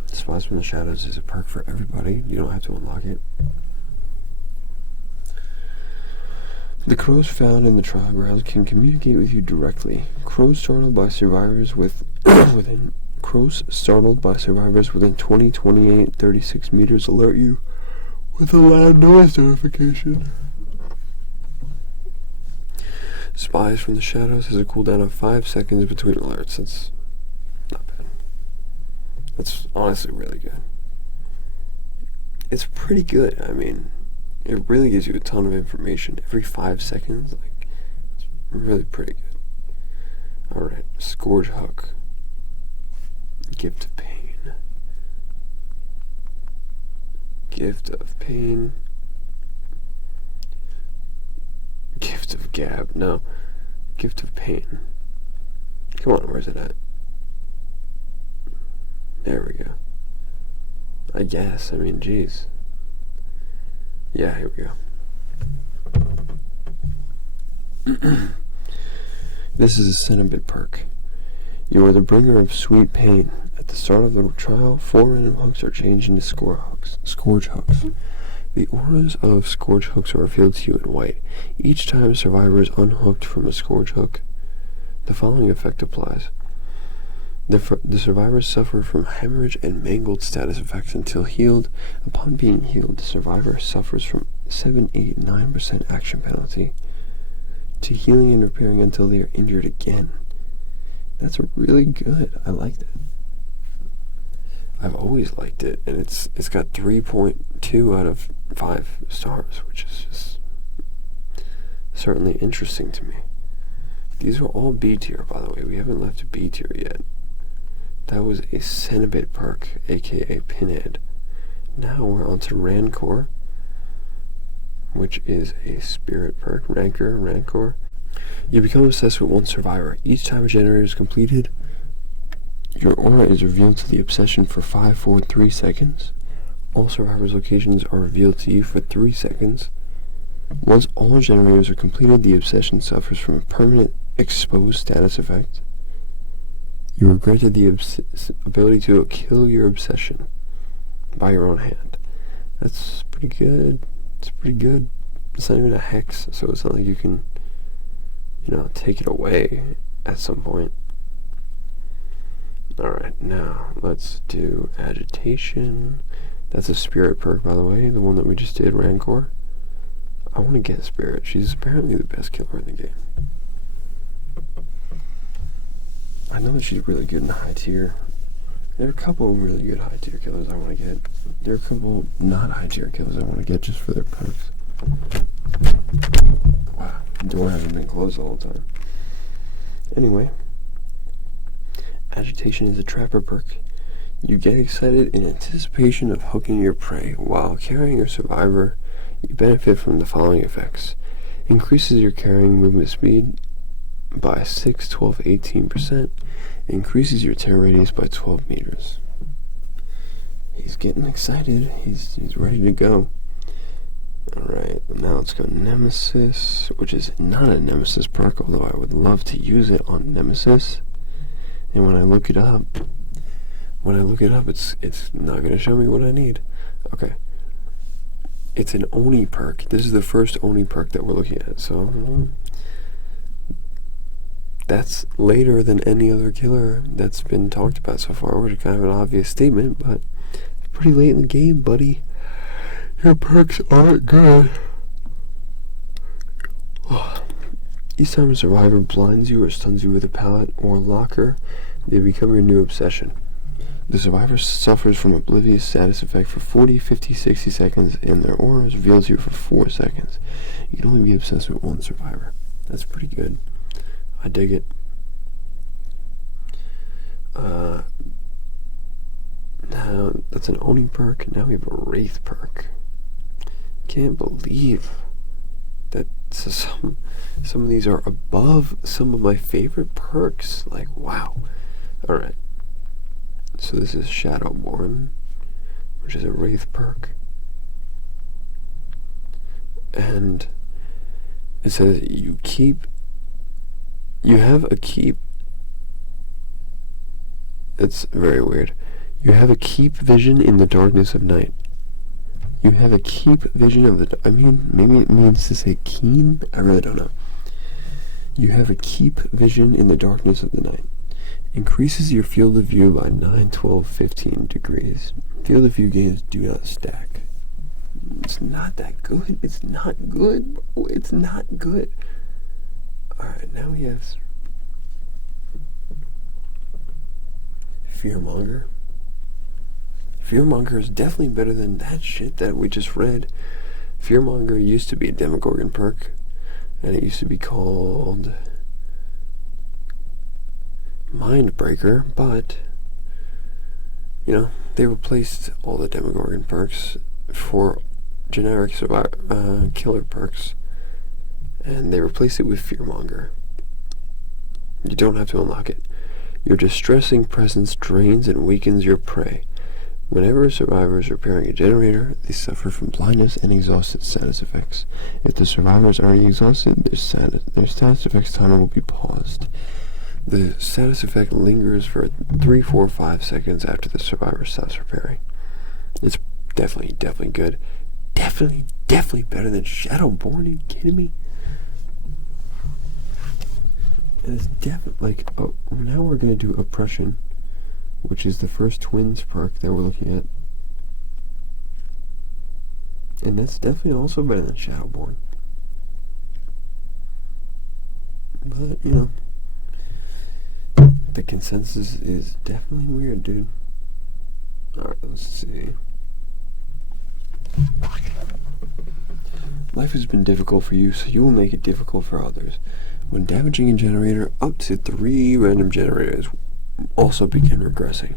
Spies from the Shadows is a perk for everybody. You don't have to unlock it. The crows found in the trial grounds can communicate with you directly. Crows startled by survivors within Crows startled by survivors within 20, 28, 36 meters alert you with a loud noise notification. Spies from the shadows has a cooldown of 5 seconds between alerts. That's not bad. That's honestly really good. It's pretty good. I mean, it really gives you a ton of information every 5 seconds. Like, it's really pretty good. Alright, Scorch Hook. Gift of Pain. Gift of Pain. Gift of Gab. No. Gift of Pain. Come on, where's it at? There we go. I guess. I mean, jeez. Yeah, here we go. This is a Cinnamon perk. You are the bringer of sweet pain. At the start of the trial, 4 random hooks are changed into Scorch Hooks. The auras of Scorch Hooks are revealed to you in white. Each time a survivor is unhooked from a Scorch Hook, the following effect applies. The survivors suffer from hemorrhage and mangled status effects until healed. Upon being healed, the survivor suffers from 7, 8, 9% action penalty to healing and repairing until they are injured again. That's really good. I liked it. I've always liked it, and it's got 3.2 out of 5 stars, which is just certainly interesting to me. These are all B tier, by the way. We haven't left a B tier yet. That was a Cenobite perk, aka Pinhead. Now we're on to Rancor, which is a spirit perk. Rancor. You become obsessed with one survivor. Each time a generator is completed, your aura is revealed to the obsession for 5, 4, 3 seconds. All survivors' locations are revealed to you for 3 seconds. Once all generators are completed, the obsession suffers from a permanent exposed status effect. You are granted the ability to kill your obsession by your own hand. That's pretty good. It's pretty good. It's not even a hex, so it's not like you can, take it away at some point. Alright, now let's do Agitation. That's a spirit perk, by the way, the one that we just did, Rancor. I want to get Spirit. She's apparently the best killer in the game. I know that she's really good in high tier. There are a couple of really good high tier killers I want to get. There are a couple not high tier killers I want to get just for their perks. Wow, the door hasn't been closed the whole time. Anyway, Agitation is a trapper perk. You get excited in anticipation of hooking your prey. While carrying your survivor, you benefit from the following effects. Increases your carrying movement speed by 6, 12, 18%. Increases your terror radius by 12 meters. He's getting excited. He's ready to go. Alright, now let's go Nemesis, which is not a Nemesis perk, although I would love to use it on Nemesis. And when I look it up, it's not going to show me what I need. Okay. It's an Oni perk. This is the first Oni perk that we're looking at, so that's later than any other killer that's been talked about so far, which is kind of an obvious statement, but it's pretty late in the game, buddy. Your perks aren't good. Each time a survivor blinds you or stuns you with a pallet or locker, they become your new obsession. The survivor suffers from oblivious status effect for 40, 50, 60 seconds, and their aura is revealed to you for 4 seconds. You can only be obsessed with one survivor. That's pretty good. I dig it. Now, that's an Oni perk. Now we have a Wraith perk. Can't believe that some of these are above some of my favorite perks. Like, wow. Alright. So this is Shadowborn, which is a Wraith perk. And it says you have a keep. It's very weird. You have a keep vision in the darkness of night. You have a keep vision of the... maybe it means to say keen? I really don't know. You have a keep vision in the darkness of the night. Increases your field of view by 9, 12, 15 degrees. Field of view gains do not stack. It's not that good. It's not good, bro. It's not good. Alright, now we have Fearmonger. Fearmonger is definitely better than that shit that we just read. Fearmonger used to be a Demogorgon perk, and it used to be called Mindbreaker, but you know, they replaced all the Demogorgon perks for generic killer perks, and they replaced it with Fearmonger. You don't have to unlock it. Your distressing presence drains and weakens your prey. Whenever a survivor is repairing a generator, they suffer from blindness and exhausted status effects. If the survivor is already exhausted, their status effects timer will be paused. The status effect lingers for 3, 4, 5 seconds after the survivor stops repairing. It's definitely good. Definitely better than Shadowborn. Are you kidding me? And it's definitely like, oh, now we're gonna do Oppression, which is the first Twins perk that we're looking at. And that's definitely also better than Shadowborn. But, you know, the consensus is definitely weird, dude. Alright, let's see. Life has been difficult for you, so you will make it difficult for others. When damaging a generator, up to 3 random generators also begin regressing.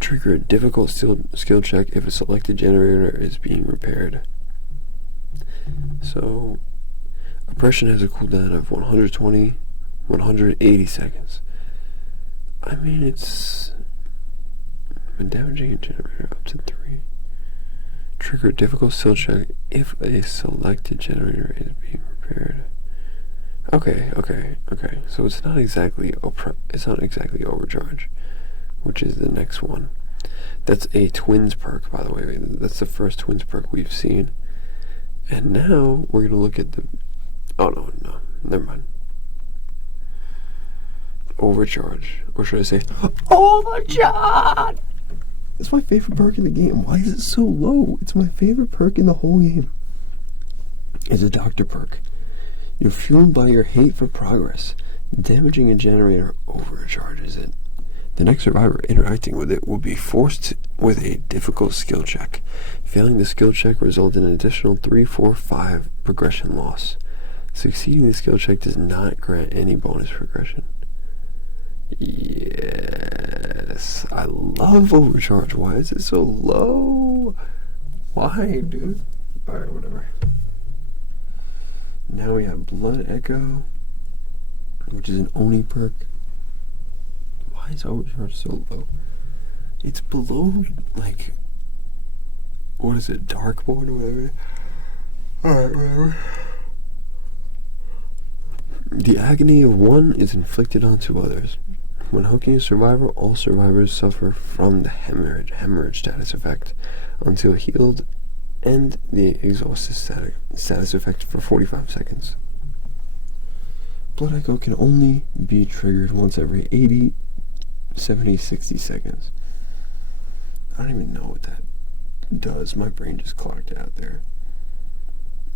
Trigger a difficult skill check if a selected generator is being repaired. So, Oppression has a cooldown of 120, 180 seconds. I mean, it's when damaging a generator up to 3. Trigger a difficult skill check if a selected generator is being repaired. Okay. So it's not exactly Overcharge, which is the next one. That's a Twins perk, by the way. That's the first Twins perk we've seen. And now we're gonna look at the. Oh no, never mind. Overcharge, or should I say Overcharge? It's my favorite perk in the game. Why is it so low? It's my favorite perk in the whole game. It's a Doctor perk. You're fueled by your hate for progress. Damaging a generator overcharges it. The next survivor interacting with it will be forced with a difficult skill check. Failing the skill check results in an additional 3, 4, 5 progression loss. Succeeding the skill check does not grant any bonus progression. Yes, I love Overcharge. Why is it so low? Why, dude? Alright, whatever. Now we have Blood Echo, which is an Oni perk. Why is Overcharge so low? It's below, like, what is it, Darkborn or whatever? Alright, whatever. The agony of one is inflicted onto others. When hooking a survivor, all survivors suffer from the hemorrhage status effect until healed, and the exhausted status effect for 45 seconds. Blood Echo can only be triggered once every 80, 70, 60 seconds. I don't even know what that does. My brain just clocked out there.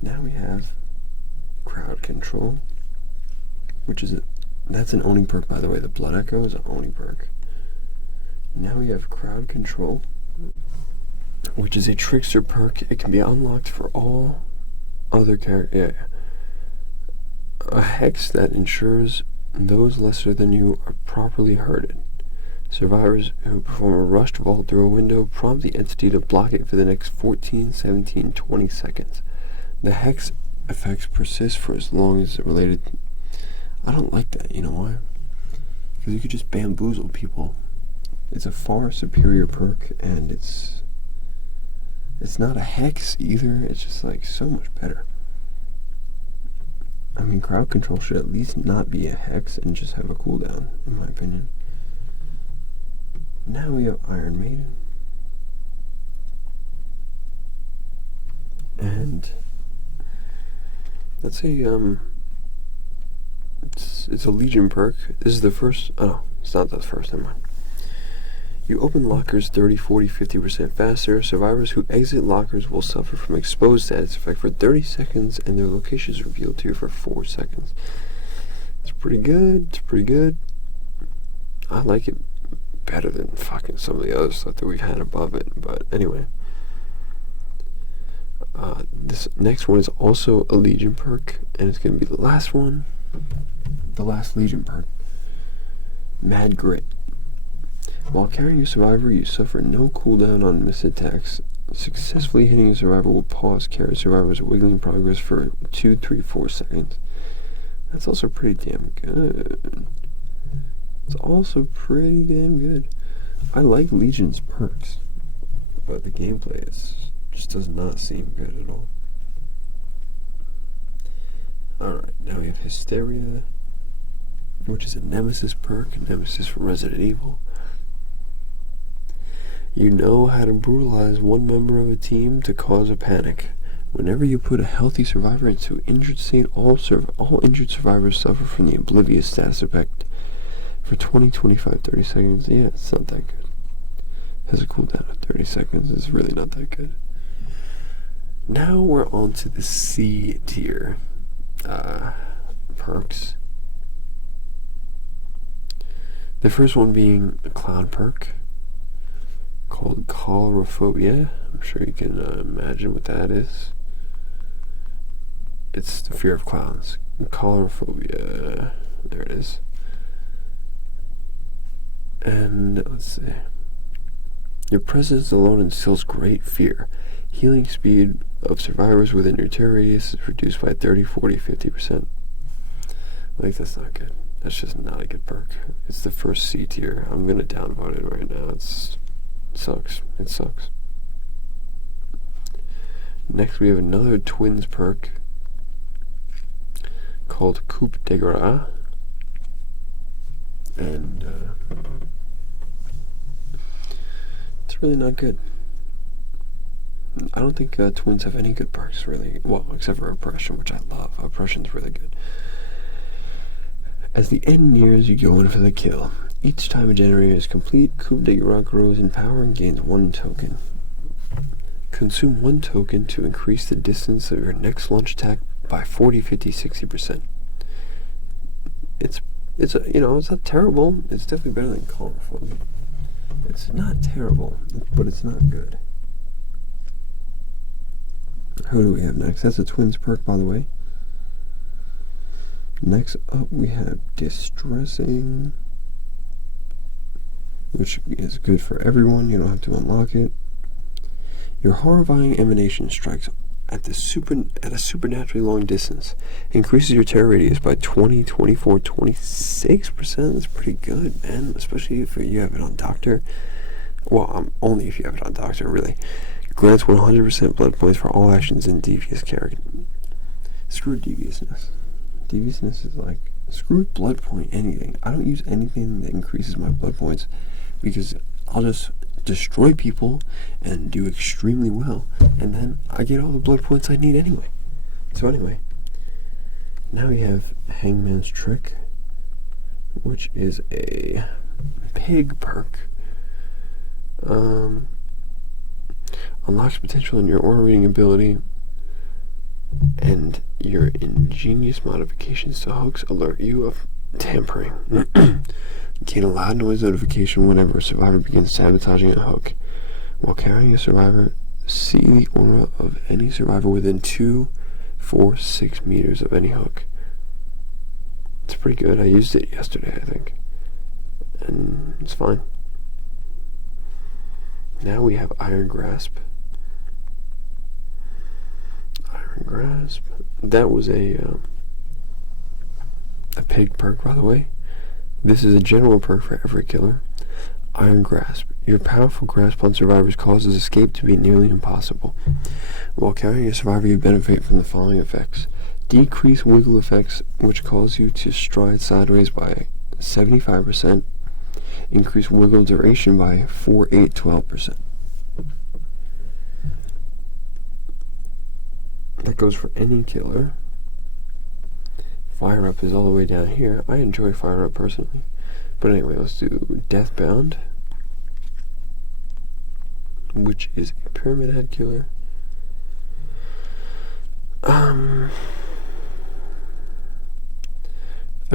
Now we have Crowd Control, which is that's an Oni perk, by the way. The Blood Echo is an Oni perk. Now we have Crowd Control, which is a Trickster perk. It can be unlocked for all other characters. A hex that ensures those lesser than you are properly hurted. Survivors who perform a rushed vault through a window prompt the entity to block it for the next 14, 17, 20 seconds. The hex effects persist for as long as it's related. I don't like that, you know why? Because you could just bamboozle people. It's a far superior perk, and it's not a hex either. It's just like so much better. I mean, Crowd Control should at least not be a hex and just have a cooldown, in my opinion. Now we have Iron Maiden. And let's say it's a Legion perk. This is the first, it's not the first, never mind. You open lockers 30, 40, 50% faster. Survivors who exit lockers will suffer from exposed status effect for 30 seconds, and their location is revealed to you for 4 seconds. It's pretty good. It's pretty good. I like it better than fucking some of the other stuff that we've had above it. But anyway. This next one is also a Legion perk, and it's going to be the last one. The last Legion perk. Mad Grit. While carrying a survivor, you suffer no cooldown on missed attacks. Successfully hitting a survivor will pause carry survivor's wiggling progress for 2, 3, 4 seconds. That's also pretty damn good. It's also pretty damn good. I like Legion's perks, but the gameplay just does not seem good at all. Alright, now we have Hysteria, which is a Nemesis perk, Nemesis from Resident Evil. You know how to brutalize one member of a team to cause a panic. Whenever you put a healthy survivor into injured state, all injured survivors suffer from the Oblivious status effect for 20, 25, 30 seconds. Yeah, it's not that good. It has a cooldown of 30 seconds. It's really not that good. Now we're on to the C tier perks. The first one being a clown perk called Chlorophobia. I'm sure you can imagine what that is. It's the fear of clowns. Chlorophobia. There it is. And let's see. Your presence alone instills great fear. Healing speed of survivors within your terror radius is reduced by 30, 40, 50%. Like, that's not good. That's just not a good perk. It's the first C tier. I'm gonna downvote it right now. It sucks. It sucks. Next we have another twins perk called Coup de Grace. And it's really not good. I don't think twins have any good perks, really. Well, except for Oppression, which I love. Oppression's really good. As the end nears, you go in for the kill. Each time a generator is complete, Coup de Grace grows in power and gains 1 token. Consume 1 token to increase the distance of your next launch attack by 40, 50, 60%. It's not terrible. It's definitely better than Chlorophobia. It's not terrible, but it's not good. Who do we have next? That's a twins perk, by the way. Next up, we have Distressing, which is good for everyone. You don't have to unlock it. Your horrifying emanation strikes at a supernaturally long distance. Increases your terror radius by 20, 24, 26%. That's pretty good, man. Especially if you have it on Doctor. Well, only if you have it on Doctor, really. Grants 100% blood points for all actions in devious character. Screw deviousness. Deviousness is like, screw blood point anything. I don't use anything that increases my blood points because I'll just destroy people and do extremely well, and then I get all the blood points I need anyway. So anyway, now we have Hangman's Trick, which is a pig perk. Unlocks potential in your aura reading ability, and your ingenious modifications to hooks alert you of tampering. Gain a loud noise notification whenever a survivor begins sabotaging a hook. While carrying a survivor, see the aura of any survivor within 2, 4, 6 meters of any hook. It's pretty good. I used it yesterday, I think, and it's fine. Now we have Iron Grasp. Iron Grasp. That was a pig perk, by the way. This is a general perk for every killer. Iron Grasp. Your powerful grasp on survivors causes escape to be nearly impossible. While carrying a survivor, you benefit from the following effects. Decrease wiggle effects, which cause you to stride sideways by 75%. Increase wiggle duration by 4, 8, 12%. That goes for any killer. Fire Up is all the way down here. I enjoy Fire Up personally. But anyway, let's do Deathbound, which is a Pyramid Head killer. I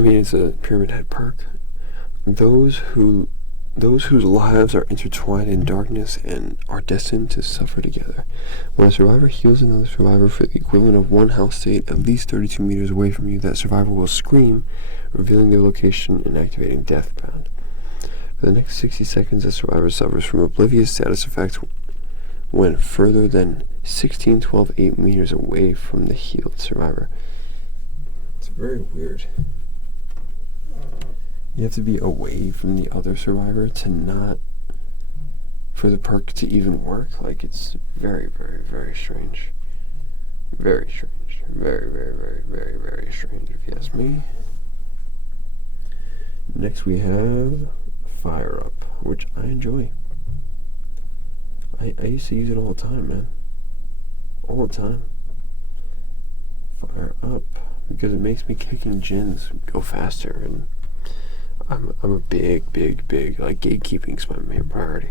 mean, it's a Pyramid Head perk. Those whose lives are intertwined in darkness and are destined to suffer together. When a survivor heals another survivor for the equivalent of one health state at least 32 meters away from you, that survivor will scream, revealing their location and activating Deathbound. For the next 60 seconds, the survivor suffers from oblivious status effects when further than 16, 12, 8 meters away from the healed survivor. It's very weird. You have to be away from the other survivor to not, for the perk to even work. Like, it's very, very, very strange. Very strange. Very, very, very, very, very strange, if you ask me. Next we have Fire Up, which I enjoy. I used to use it all the time, man. All the time. Fire Up, because it makes me kicking gens go faster, and I'm a big, like, gatekeeping's my main priority.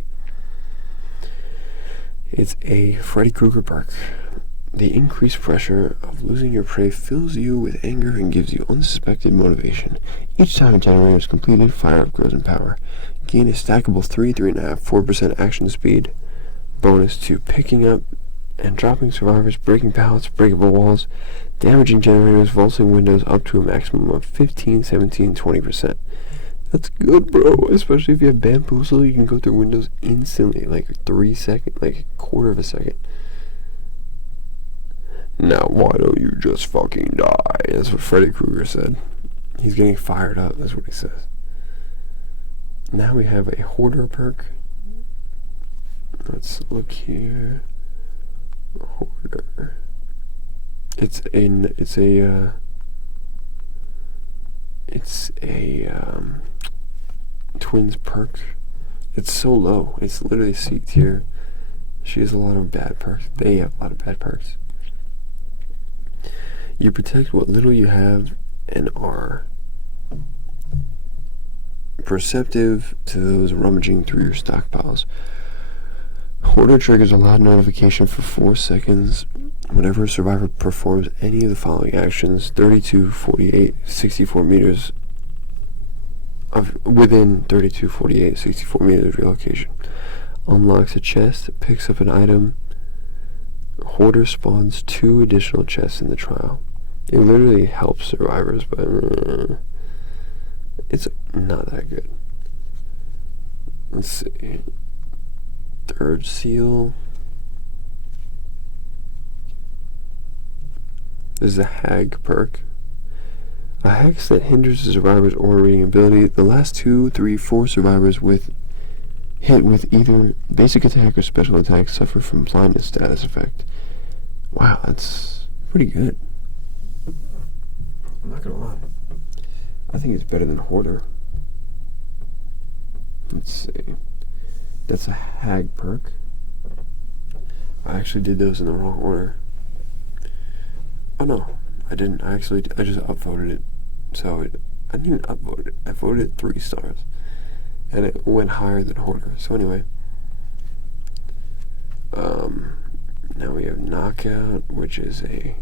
It's a Freddy Krueger perk. The increased pressure of losing your prey fills you with anger and gives you unsuspected motivation. Each time a generator is completed, Fire Up grows in power. Gain a stackable 3, 3.5, 4% action speed. Bonus to picking up and dropping survivors, breaking pallets, breakable walls, damaging generators, vaulting windows up to a maximum of 15, 17, 20%. That's good, bro. Especially if you have Bamboozle, you can go through windows instantly, like 3 seconds, like a quarter of a second. Now, why don't you just fucking die? That's what Freddy Krueger said. He's getting fired up, that's what he says. Now we have a Hoarder perk. Let's look here. Hoarder. It's a twins perk. It's so low. It's literally C tier. She has a lot of bad perks. They have a lot of bad perks. You protect what little you have and are perceptive to those rummaging through your stockpiles. Hoarder triggers a loud notification for 4 seconds whenever a survivor performs any of the following actions: 32, 48, 64 meters within 32, 48, 64 meters of your location. Unlocks a chest, picks up an item. Hoarder spawns 2 additional chests in the trial. It literally helps survivors, but it's not that good. Let's see. Third seal. This is a Hag perk. A hex that hinders the survivor's aura reading ability. The last 2, 3, 4 survivors hit with either basic attack or special attack suffer from blindness status effect. Wow, that's pretty good. I'm not gonna lie. I think it's better than Hoarder. Let's see. That's a Hag perk. I actually did those in the wrong order. Oh no, I didn't. I just upvoted it. So I didn't even upvote it. I voted it 3 stars. And it went higher than Hoarder. So anyway. Now we have Knockout, which is a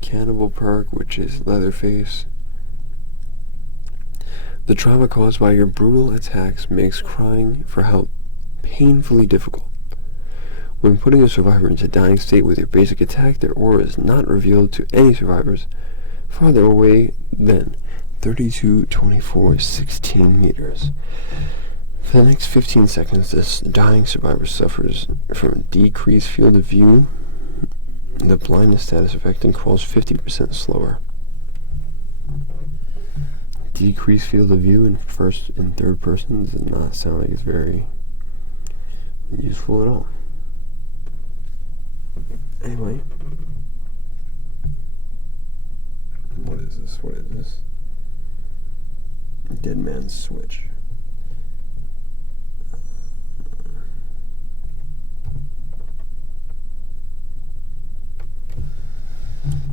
Cannibal perk, which is Leatherface. The trauma caused by your brutal attacks makes crying for help painfully difficult. When putting a survivor into dying state with your basic attack, their aura is not revealed to any survivors farther away than 32, 24, 16 meters. For the next 15 seconds, this dying survivor suffers from a decreased field of view, the blindness status effect, and crawls 50% slower. Decreased field of view in first and third person does not sound like it's very useful at all. Anyway, what is this? Deadman Switch.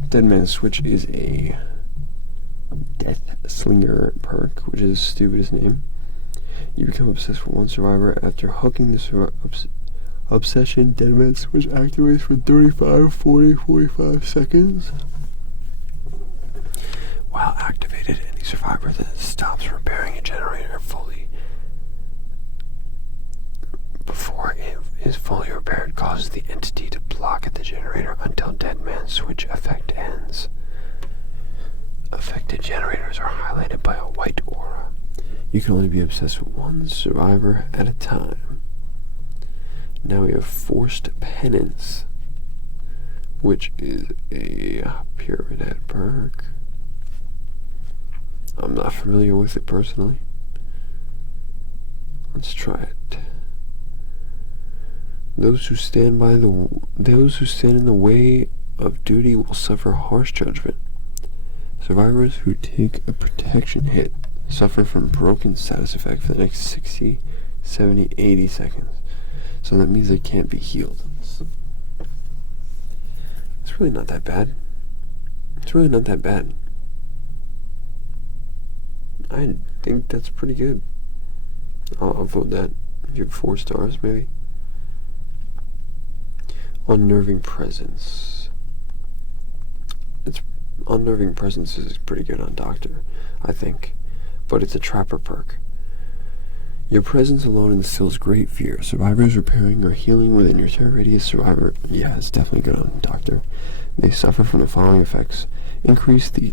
Deadman Switch is a death Slinger perk, which is the stupidest name. You become obsessed with one survivor after hooking the obsession. Deadman Switch activates for 35, 40, 45 seconds. While activated, any survivor that stops repairing a generator fully before it is fully repaired causes the entity to block at the generator until Deadman Switch effect ends. Affected generators are highlighted by a white aura. You can only be obsessed with one survivor at a time. Now we have Forced Penance, which is a Pyramid perk. I'm not familiar with it personally. Let's try it. Those who stand in the way of duty will suffer harsh judgment. Survivors who take a protection hit suffer from broken status effect for the next 60, 70, 80 seconds. So that means they can't be healed. It's really not that bad. It's really not that bad. I think that's pretty good. I'll vote that. Give it 4 stars, maybe. Unnerving Presence. Unnerving Presence is pretty good on Doctor, I think. But it's a Trapper perk. Your presence alone instills great fear. Survivors repairing or healing within your terror radius. Survivor, yeah, it's definitely good on Doctor. They suffer from the following effects. Increase the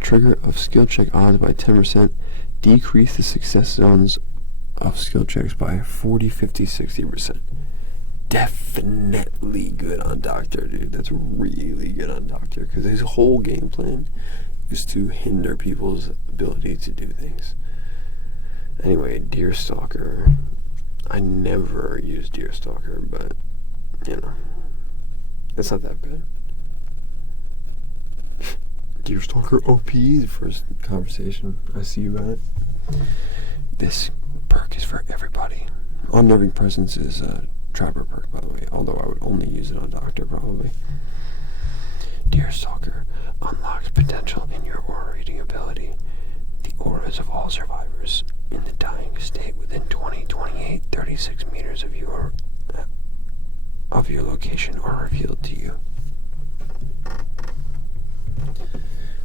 trigger of skill check odds by 10%. Decrease the success zones of skill checks by 40, 50, 60%. Definitely good on Doctor, dude. That's really good on Doctor, because his whole game plan is to hinder people's ability to do things. Anyway, Deerstalker. I never use Deerstalker, but, you know, it's not that bad. Deerstalker OP, the first conversation I see about it. This perk is for everybody. Unnerving Presence is a Trapper perk, by the way, although I would only use it on Doctor, probably. Deerstalker unlocks potential in your aura reading ability. The auras of all survivors in the dying state within 20, 28, 36 meters of your location are revealed to you.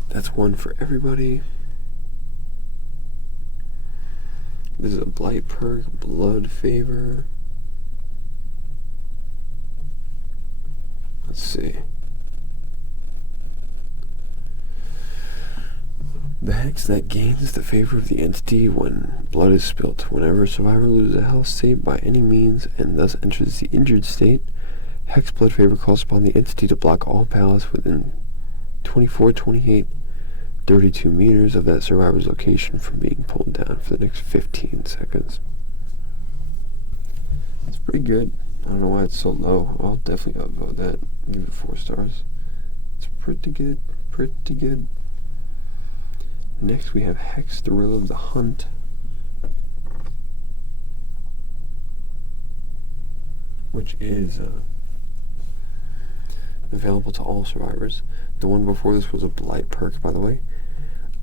That's one for everybody. This is a Blight perk, Blood Favor. Let's see. The hex that gains the favor of the entity when blood is spilt. Whenever a survivor loses a health save by any means and thus enters the injured state, Hex Blood Favor calls upon the entity to block all pallets within 24, 28, 32 meters of that survivor's location from being pulled down for the next 15 seconds. It's pretty good. I don't know why it's so low. I'll definitely upvote that. Give it 4 stars. It's pretty good. Pretty good. Next we have Hex the Real of the Hunt. Which is available to all survivors. The one before this was a Blight perk, by the way.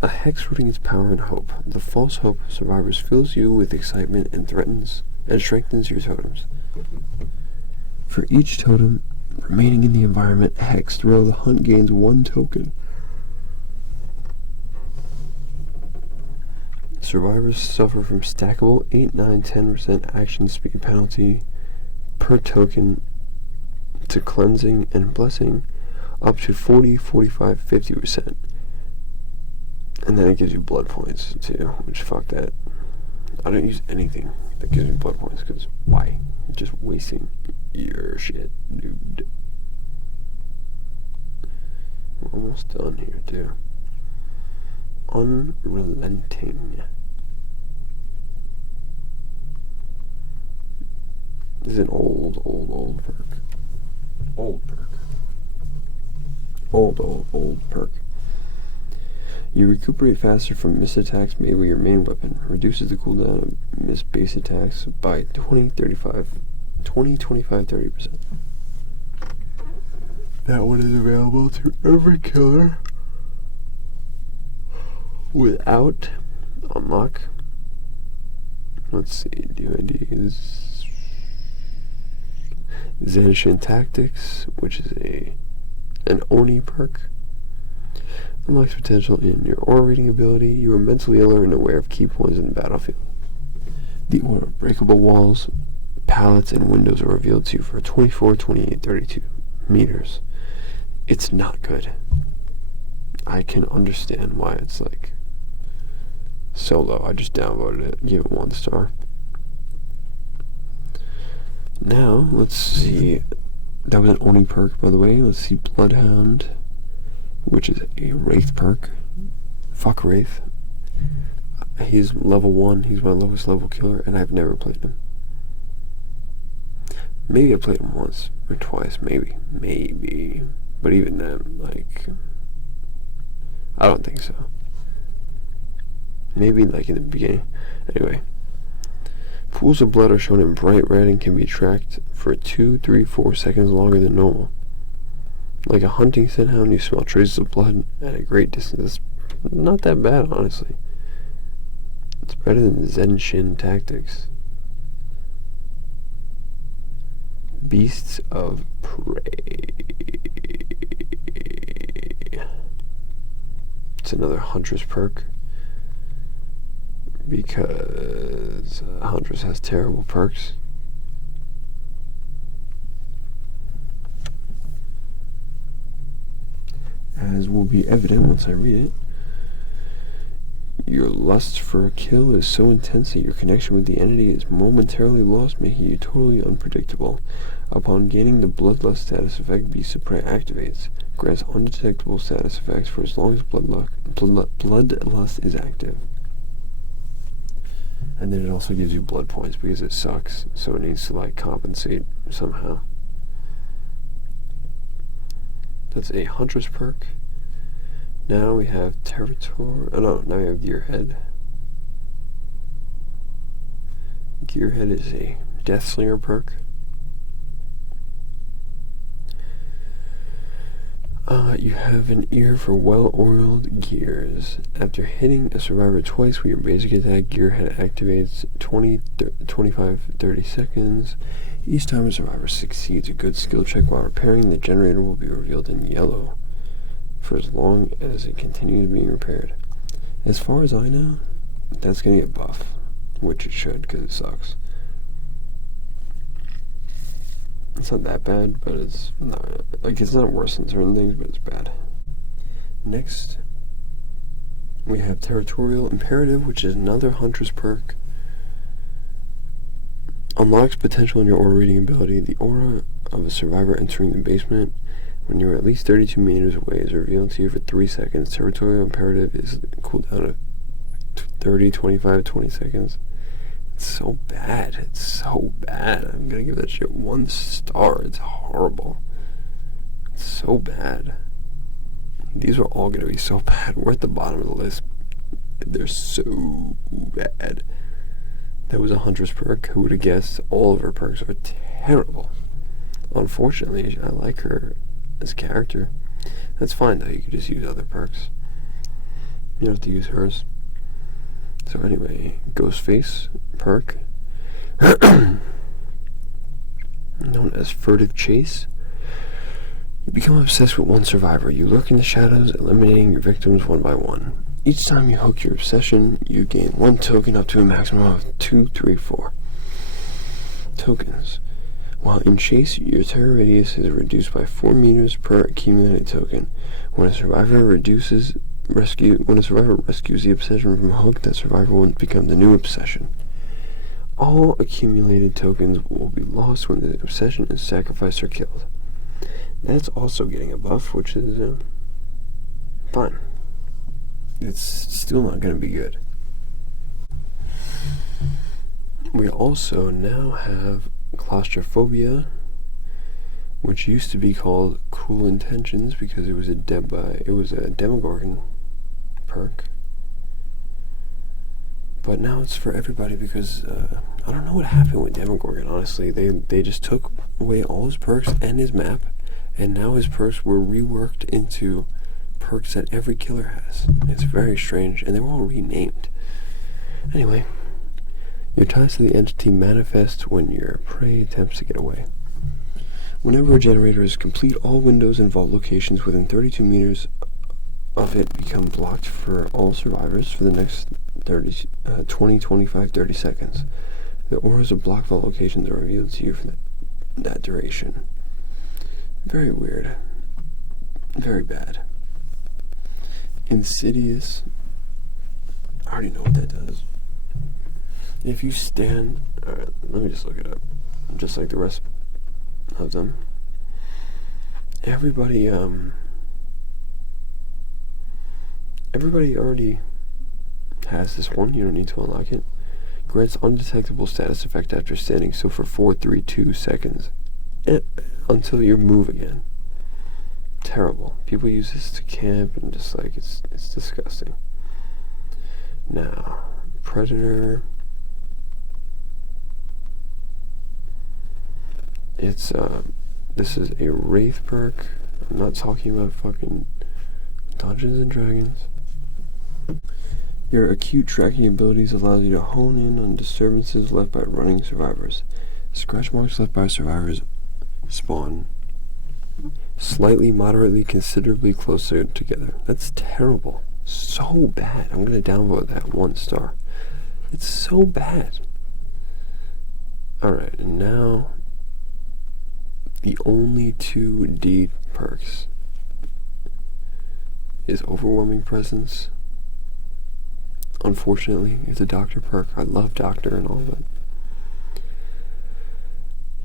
A hex rooting its power and hope. The false hope of survivors fills you with excitement and threatens and strengthens your totems. For each totem remaining in the environment, Hex the Real of the Hunt gains 1 token. Survivors suffer from stackable 8, 9, 10% action speed penalty per token to cleansing and blessing up to 40, 45, 50%. And then it gives you blood points too, which fuck that. I don't use anything that gives me blood points, because why? Just wasting your shit, dude. We're almost done here too. Unrelenting. This is an old perk. Old perk. Old perk. You recuperate faster from missed attacks made with your main weapon. Reduces the cooldown of missed base attacks by 20, 25, 30%. That one is available to every killer without unlock. Let's see, DIDs. Designating Tactics, which is an Oni perk. Unlocks potential in your aura reading ability. You are mentally alert and aware of key points in the battlefield. The aura, breakable walls, pallets, and windows are revealed to you for 24, 28, 32 meters. It's not good. I can understand why it's like so low. I just downloaded it, gave it 1 star. Now, let's see. That was an Oni perk, by the way. Let's see Bloodhound, which is a Wraith perk. Fuck Wraith. He's level 1. He's my lowest level killer, and I've never played him. Maybe I played him once or twice, maybe. But even then, like, I don't think so. Maybe like in the beginning. Anyway. Pools of blood are shown in bright red and can be tracked for 2, 3, 4 seconds longer than normal. Like a hunting scenthound, you smell traces of blood at a great distance. It's not that bad, honestly. It's better than Zenshin Tactics. Beasts of Prey. It's another Huntress perk. Because Huntress has terrible perks. As will be evident once I read it. Your lust for a kill is so intense that your connection with the entity is momentarily lost, making you totally unpredictable. Upon gaining the Bloodlust status effect, Beast of Prey activates. Grants undetectable status effects for as long as Bloodlust is active. And then it also gives you blood points because it sucks, so it needs to like compensate somehow. That's a Huntress perk. Now we have now we have Gearhead. Gearhead is a Deathslinger perk. You have an ear for well-oiled gears. After hitting a survivor twice with your basic attack, Gearhead activates 25, 30 seconds. Each time a survivor succeeds a good skill check while repairing, the generator will be revealed in yellow for as long as it continues being repaired. As far as I know, that's going to get buff, which it should because it sucks. It's not that bad, but it's not, like, it's not worse than certain things, but it's bad. Next, we have Territorial Imperative, which is another Huntress perk. Unlocks potential in your aura reading ability. The aura of a survivor entering the basement when you're at least 32 meters away is revealed to you for 3 seconds. Territorial Imperative is cooldown of 30, 25, 20 seconds. It's so bad. It's so bad. I'm gonna give that shit 1 star. It's horrible. It's so bad. These are all gonna be so bad. We're at the bottom of the list. They're so bad. That was a Huntress perk. Who would have guessed? All of her perks are terrible. Unfortunately, I like her as a character. That's fine though. You can just use other perks. You don't have to use hers. So anyway, Ghostface perk, known as Furtive Chase. You become obsessed with one survivor. You lurk in the shadows, eliminating your victims one by one. Each time you hook your obsession, you gain 1 token up to a maximum of 2, 3, 4 tokens. While in Chase, your terror radius is reduced by 4 meters per accumulated token. When a survivor rescues the obsession from a hook, that survivor will become the new obsession. All accumulated tokens will be lost when the obsession is sacrificed or killed. That's also getting a buff, which is fine. It's still not going to be good. We also now have Claustrophobia, which used to be called Cool Intentions because it was a Demogorgon perk. But now it's for everybody because I don't know what happened with Demogorgon, honestly. They just took away all his perks and his map, and now his perks were reworked into perks that every killer has. It's very strange, and they were all renamed. Anyway, your ties to the entity manifest when your prey attempts to get away. Whenever a generator is complete, all windows and vault locations within 32 meters of it become blocked for all survivors for the next 20, 25, 30 seconds. The auras of block vault locations are revealed to you for that duration. Very weird. Very bad. Insidious. I already know what that does. If you stand... Alright, let me just look it up. Just like the rest of them. Everybody already has this one. You don't need to unlock it. Grants undetectable status effect after standing, so for 432 seconds. Until you move again. Terrible. People use this to camp and just like, it's disgusting. Now, Predator... this is a Wraith perk. I'm not talking about fucking Dungeons and Dragons. Your acute tracking abilities allows you to hone in on disturbances left by running survivors. Scratch marks left by survivors spawn slightly, moderately, considerably closer together. That's terrible. So bad. I'm gonna downvote that 1 star. It's so bad. Alright, and now the only 2D perks is Overwhelming Presence. Unfortunately, it's a Doctor perk. I love Doctor and all of it.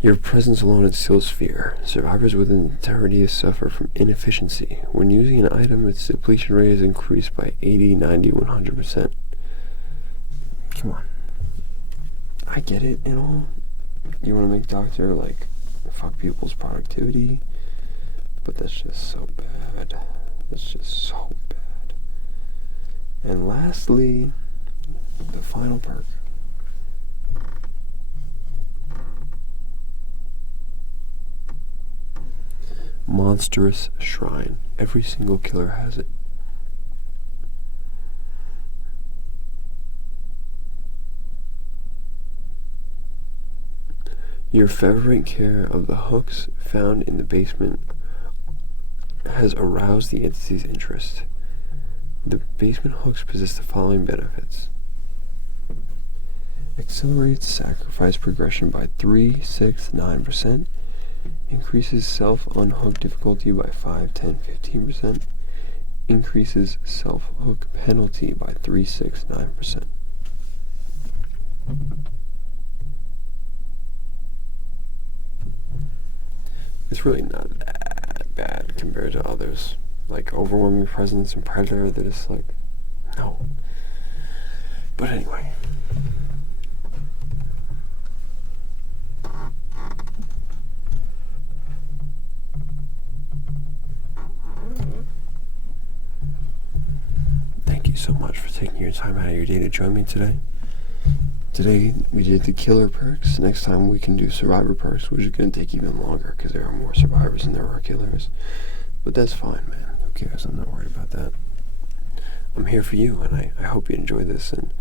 Your presence alone instills fear. Survivors within the radius suffer from inefficiency. When using an item, its depletion rate is increased by 80, 90, 100%. Come on. I get it, you know. You want to make Doctor, like, fuck people's productivity, but that's just so bad. That's just so bad. And lastly, the final perk. Monstrous Shrine. Every single killer has it. Your fervent care of the hooks found in the basement has aroused the entity's interest. The basement hooks possess the following benefits. Accelerates sacrifice progression by 3, 6, 9%. Increases self-unhook difficulty by 5, 10, 15%. Increases self-hook penalty by 3, 6, 9%. It's really not that bad compared to others. Like Overwhelming Presence and Predator, they're just like, no. But anyway. Thank you so much for taking your time out of your day to join me today. Today we did the killer perks. Next time we can do survivor perks, which is going to take even longer because there are more survivors than there are killers. But that's fine, man. Who cares? I'm not worried about that. I'm here for you, and I hope you enjoy this. And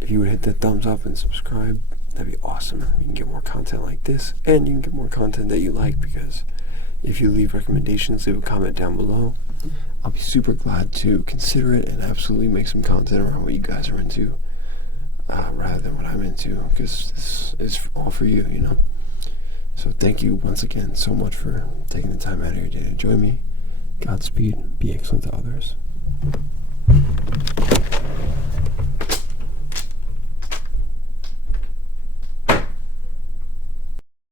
if you would hit that thumbs up and subscribe, that'd be awesome. You can get more content like this, and you can get more content that you like, because if you leave recommendations, leave a comment down below. I'll be super glad to consider it and absolutely make some content around what you guys are into. Rather than what I'm into, because this is all for you, you know. So thank you once again so much for taking the time out of your day to join me. Godspeed. Be excellent to others.